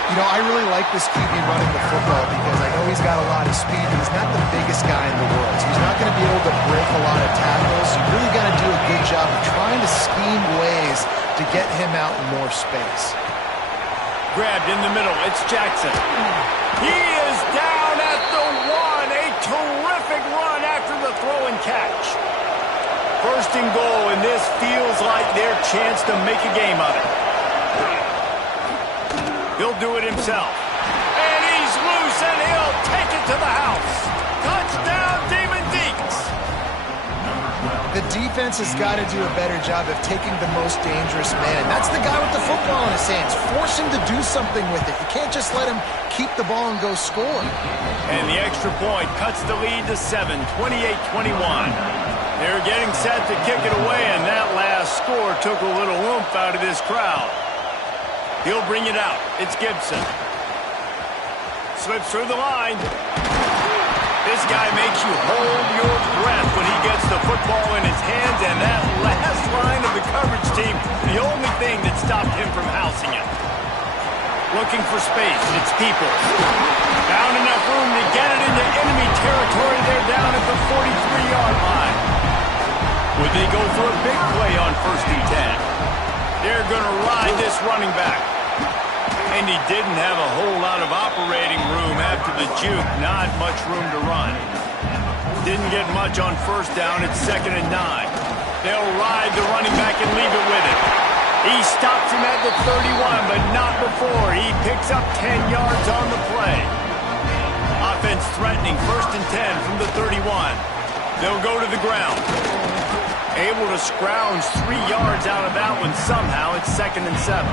You know, I really like this QB running the football because I know he's got a lot of speed, but he's not the biggest guy in the world. So he's not going to be able to break a lot of tackles. You really got to do a good job of trying to scheme ways to get him out in more space. Grabbed in the middle. It's Jackson. He is down at the 1. A terrific run after the throw and catch. 1st and goal, and this feels like their chance to make a game of it. He'll do it himself. And he's loose, and he'll take it to the house. Touchdown, Demon Deeks. The defense has got to do a better job of taking the most dangerous man. That's the guy with the football in his hands. Force him to do something with it. You can't just let him keep the ball and go score. And the extra point cuts the lead to 7, 28-21. They're getting set to kick it away, and that last score took a little oomph out of this crowd. He'll bring it out. It's Gibson. Slips through the line. This guy makes you hold your breath when he gets the football in his hands, and that last line of the coverage team, the only thing that stopped him from housing it. Looking for space. It's People. Found enough room to get it into enemy territory. They're down at the 43-yard line. Would they go for a big play on 1st and 10? They're going to ride this running back. And he didn't have a whole lot of operating room after the juke. Not much room to run. Didn't get much on 1st down. It's 2nd and 9. They'll ride the running back and leave it with him. He stops him at the 31, but not before. He picks up 10 yards on the play. Offense threatening. 1st and 10 from the 31. They'll go to the ground. Able to scrounge 3 yards out of that one somehow. It's 2nd and 7.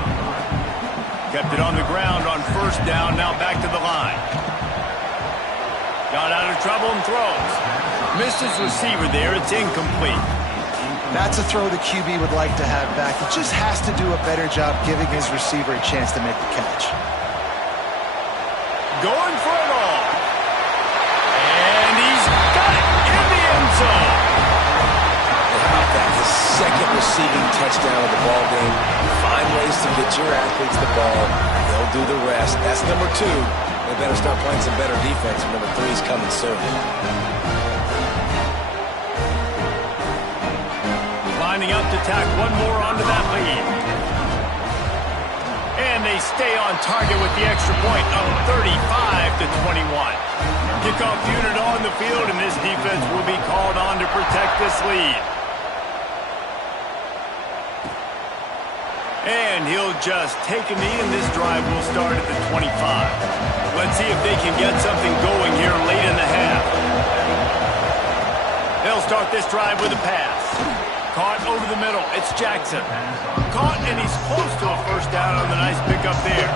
Kept it on the ground on 1st down. Now back to the line. Got out of trouble and throws. Missed his receiver there. It's incomplete. That's a throw the QB would like to have back. He just has to do a better job giving his receiver a chance to make the catch. Going for it all. And he's got it in the end zone. That's the 2nd receiving touchdown of the ball game. Find ways to get your athletes the ball. They'll do the rest. That's number 2. They better start playing some better defense. Number 3 is coming soon. Lining up to tack one more onto that lead. And they stay on target with the extra point of 35-21. Kickoff unit on the field, and this defense will be called on to protect this lead. And he'll just take a knee, and this drive will start at the 25. Let's see if they can get something going here late in the half. They'll start this drive with a pass. Caught over the middle. It's Jackson. Caught, and he's close to a 1st down on the nice pickup there.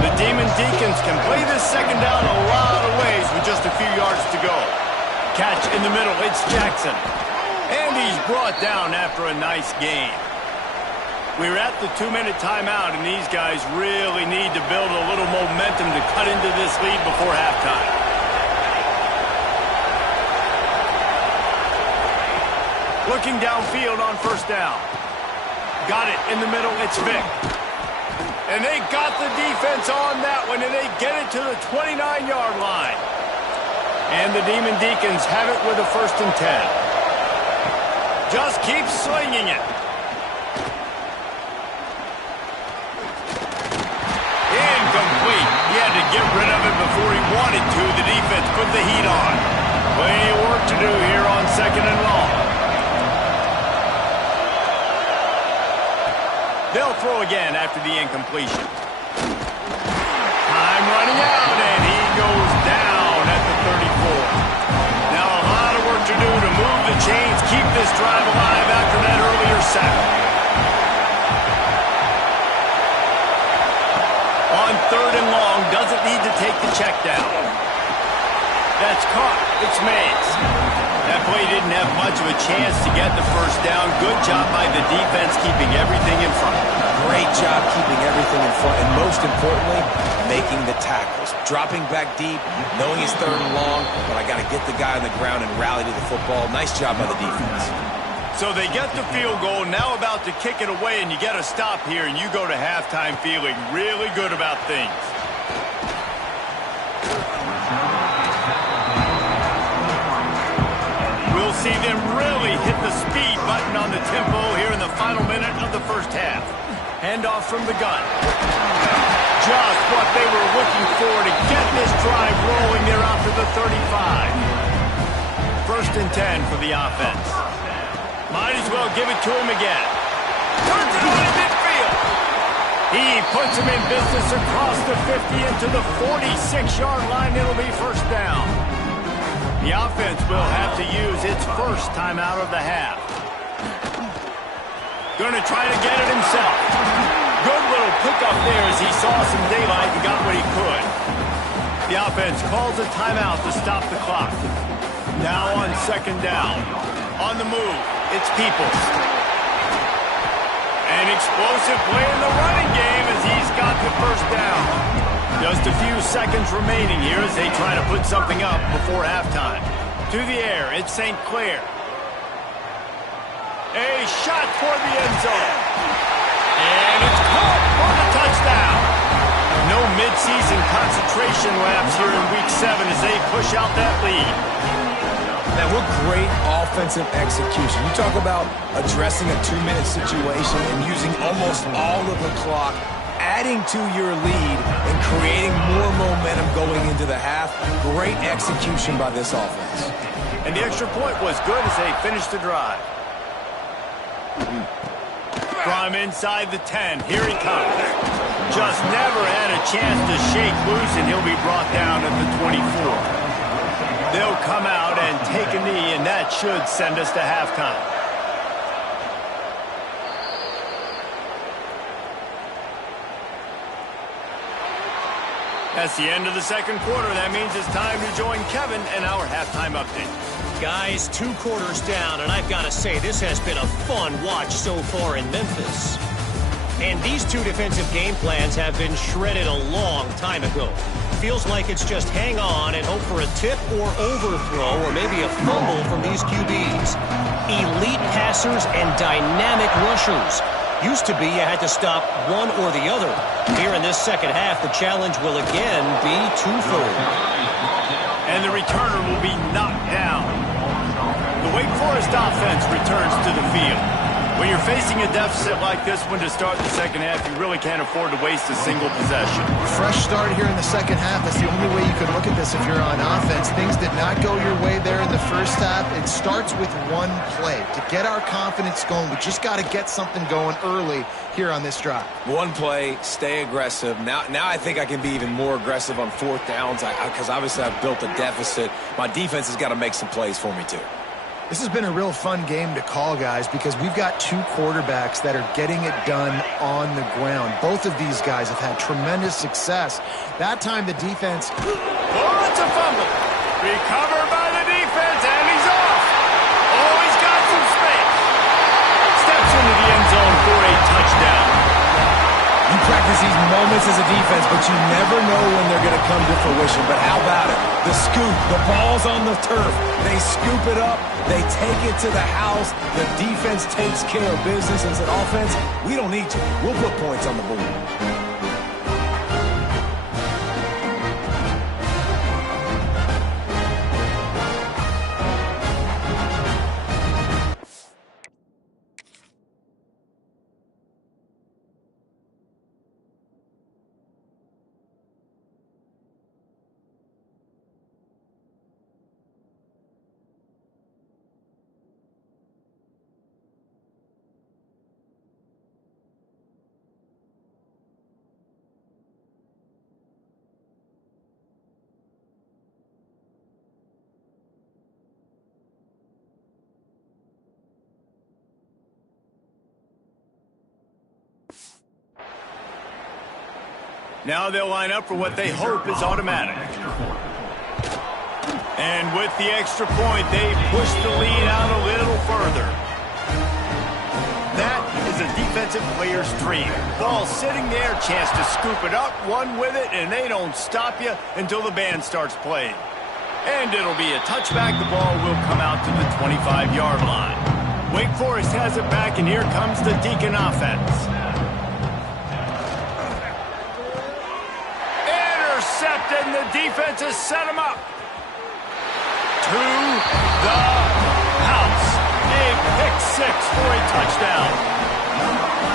The Demon Deacons can play this 2nd down a lot of ways with just a few yards to go. Catch in the middle. It's Jackson. And he's brought down after a nice gain. We're at the 2-minute timeout, and these guys really need to build a little momentum to cut into this lead before halftime. Looking downfield on first down. Got it in the middle. It's Vic. And they got the defense on that one, and they get it to the 29-yard line. And the Demon Deacons have it with a 1st and 10. Just keep slinging it. Incomplete. He had to get rid of it before he wanted to. The defense put the heat on. Plenty of work to do here on 2nd and long. They'll throw again after the incompletion. Time running out, and he goes down at the 34. Now a lot of work to do to move the chains, keep this drive alive after that earlier sack. On 3rd and long, doesn't need to take the check down. That's caught. It's Mays. That play didn't have much of a chance to get the 1st down. Good job by the defense keeping everything in front. Great job keeping everything in front, and most importantly, making the tackles. Dropping back deep, knowing it's 3rd and long, but I got to get the guy on the ground and rally to the football. Nice job by the defense. So they get the field goal, now about to kick it away, and you get a stop here, and you go to halftime feeling really good about things. We'll see them really hit the speed button on the tempo here in the final minute of the 1st half. Handoff from the gun. Just what they were looking for to get this drive rolling there out to the 35. 1st and 10 for the offense. Might as well give it to him again. Turns it on in midfield. He puts him in business across the 50 into the 46-yard line. It'll be 1st down. The offense will have to use its 1st timeout of the half. Going to try to get it himself. Good little pickup there as he saw some daylight and got what he could. The offense calls a timeout to stop the clock. Now on 2nd down. On the move, it's Peoples. An explosive play in the running game as he's got the 1st down. Just a few seconds remaining here as they try to put something up before halftime. To the air, it's St. Clair. A shot for the end zone. And it's caught for the touchdown. No midseason concentration laps here in Week 7 as they push out that lead. Man, what great offensive execution. You talk about addressing a 2-minute situation and using almost all of the clock, adding to your lead and creating more momentum going into the half. Great execution by this offense. And the extra point was good as they finished the drive. From inside the 10, here he comes. Just never had a chance to shake loose, and he'll be brought down at the 24. They'll come out and take a knee, and that should send us to halftime. That's the end of the 2nd quarter. That means it's time to join Kevin and our halftime update. Guys, 2 quarters down, and I've got to say, this has been a fun watch so far in Memphis. And these 2 defensive game plans have been shredded a long time ago. Feels like it's just hang on and hope for a tip or overthrow or maybe a fumble from these QBs. Elite passers and dynamic rushers. Used to be you had to stop one or the other. Here in this 2nd half, the challenge will again be twofold. And the returner will be knocked down. The Wake Forest offense returns to the field. When you're facing a deficit like this one to start the 2nd half, you really can't afford to waste a single possession. Fresh start here in the 2nd half. That's the only way you can look at this if you're on offense. Things did not go your way there in the 1st half. It starts with one play. To get our confidence going, we just got to get something going early here on this drive. One play, stay aggressive. Now I think I can be even more aggressive on 4th downs because obviously I've built a deficit. My defense has got to make some plays for me too. This has been a real fun game to call, guys, because we've got 2 quarterbacks that are getting it done on the ground. Both of these guys have had tremendous success. That time the defense... Oh, it's a fumble. Recovered by the defense, and he's off. Oh, he's got some space. Steps into the end zone for a touchdown. has these moments as a defense, but you never know when they're going to come to fruition. But how about it? The scoop, the ball's on the turf. They scoop it up. They take it to the house. The defense takes care of business and said, offense, we don't need you. We'll put points on the board. Now they'll line up for what they hope is automatic. And with the extra point, they push the lead out a little further. That is a defensive player's dream. Ball sitting there, chance to scoop it up, one with it, and they don't stop you until the band starts playing. And it'll be a touchback. The ball will come out to the 25-yard line. Wake Forest has it back, and here comes the Deacon offense. And the defense has set him up. To the house. A pick six for a touchdown.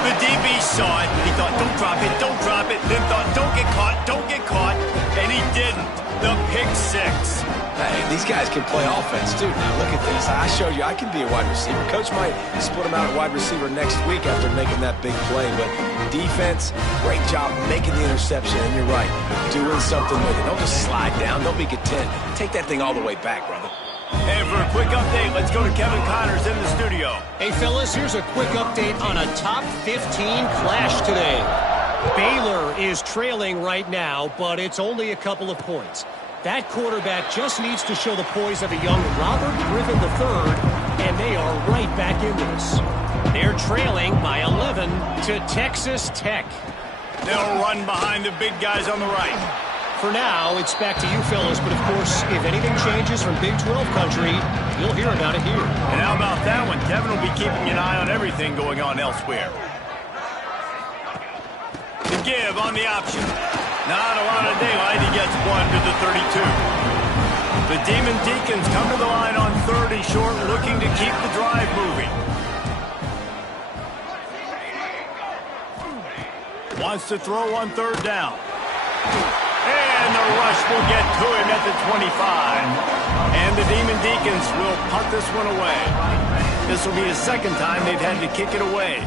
The DB saw it. He thought, don't drop it, don't drop it. Then thought, don't get caught, don't get caught. And he didn't. The pick six. Hey, these guys can play offense, too. Now, look at this. I showed you I can be a wide receiver. Coach might split him out at wide receiver next week after making that big play. But defense, great job making the interception. And you're right, doing something with it. Don't just slide down. Don't be content. Take that thing all the way back, brother. And for a quick update, let's go to Kevin Connors in the studio. Hey, fellas, here's a quick update on a top 15 clash today. Baylor is trailing right now, but it's only a couple of points. That quarterback just needs to show the poise of a young Robert Griffin III, and they are right back in this. They're trailing by 11 to Texas Tech. They'll run behind the big guys on the right. For now, it's back to you fellas, but of course, if anything changes from Big 12 country, you'll hear about it here. And how about that one? Kevin will be keeping an eye on everything going on elsewhere. The give on the option. Not a lot of daylight. He gets one to the 32. The Demon Deacons come to the line on 3rd and short, looking to keep the drive moving. Wants to throw on 3rd down. And the rush will get to him at the 25. And the Demon Deacons will punt this one away. This will be the second time they've had to kick it away.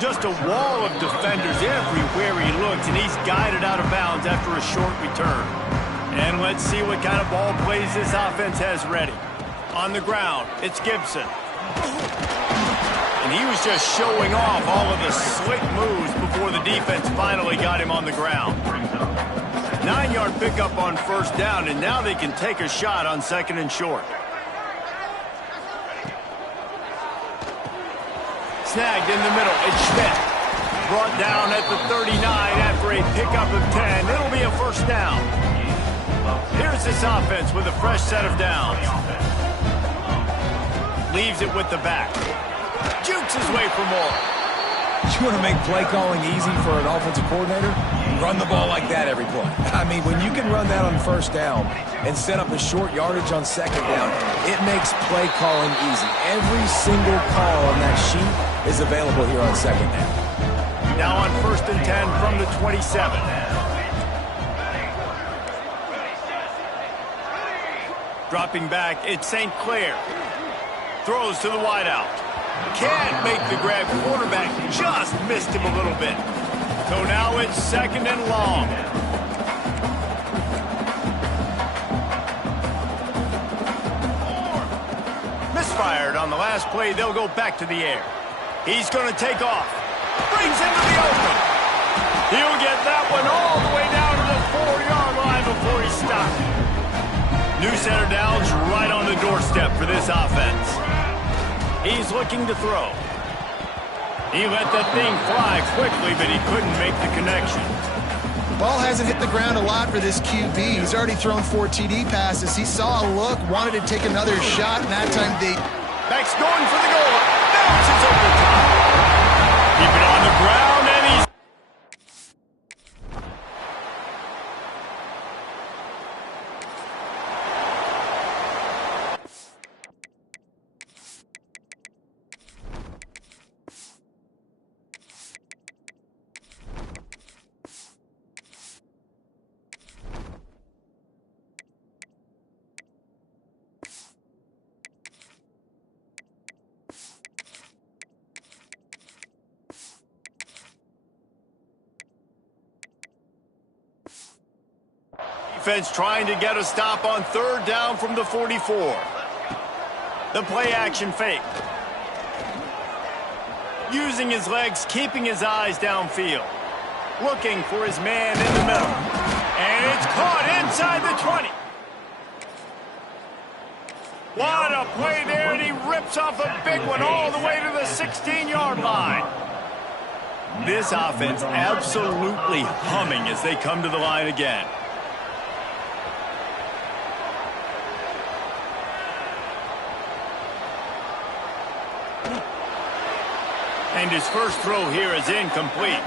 Just a wall of defenders everywhere he looks, and he's guided out of bounds after a short return. And let's see what kind of ball plays this offense has ready. On the ground, it's Gibson. And he was just showing off all of the slick moves before the defense finally got him on the ground. 9-yard pickup on 1st down, and now they can take a shot on 2nd and short. Snagged in the middle. It's Schmidt. Brought down at the 39 after a pickup of 10. It'll be a 1st down. Here's this offense with a fresh set of downs. Leaves it with the back. Jukes his way for more. You want to make play calling easy for an offensive coordinator? Run the ball like that every play. I mean, when you can run that on 1st down and set up a short yardage on 2nd down, it makes play calling easy. Every single call on that sheet is available here on 2nd down. Now on 1st and 10 from the 27. Dropping back, it's St. Clair. Throws to the wideout. Can't make the grab. Quarterback just missed him a little bit. So now it's 2nd and long. Misfired on the last play. They'll go back to the air. He's going to take off. Brings him to the open. He'll get that one all the way down to the 4-yard line before he stopped. New center downs right on the doorstep for this offense. He's looking to throw. He let that thing fly quickly, but he couldn't make the connection. Ball hasn't hit the ground a lot for this QB. He's already thrown 4 TD passes. He saw a look, wanted to take another shot, and that time they... Beck's going for the goal. Bounces over the top. Keep it on the ground, and he's... Defense trying to get a stop on 3rd down from the 44. The play action fake. Using his legs, keeping his eyes downfield. Looking for his man in the middle. And it's caught inside the 20. What a play there, and he rips off a big one all the way to the 16-yard line. This offense absolutely humming as they come to the line again. And his first throw here is incomplete.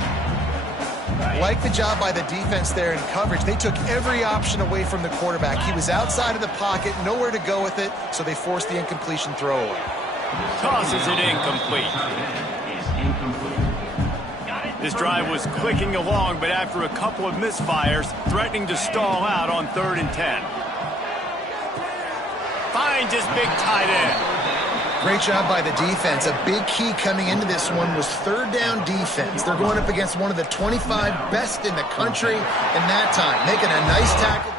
Like the job by the defense there in coverage. They took every option away from the quarterback. He was outside of the pocket, nowhere to go with it, so they forced the incompletion throw away. Tosses it incomplete. This drive was clicking along, but after a couple of misfires, threatening to stall out on 3rd and 10. Finds his big tight end. Great job by the defense. A big key coming into this one was 3rd down defense. They're going up against one of the 25 best in the country in that time, making a nice tackle.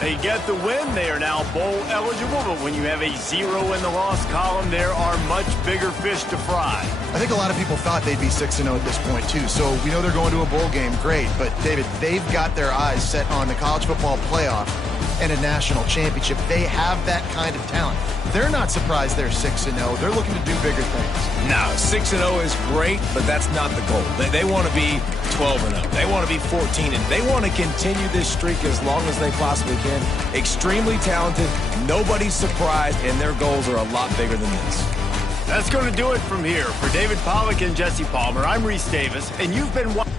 They get the win. They are now bowl eligible, but when you have a 0 in the loss column, there are much bigger fish to fry. I think a lot of people thought they'd be 6-0 at this point, too. So we know they're going to a bowl game. Great. But, David, they've got their eyes set on the college football playoff and a national championship. They have that kind of talent. They're not surprised they're 6-0. They're looking to do bigger things. No, 6-0 is great, but that's not the goal. They want to be 12-0. They want to be 14-0. They want to continue this streak as long as they possibly can. Extremely talented. Nobody's surprised, and their goals are a lot bigger than this. That's going to do it from here. For David Pollack and Jesse Palmer, I'm Reese Davis, and you've been watching.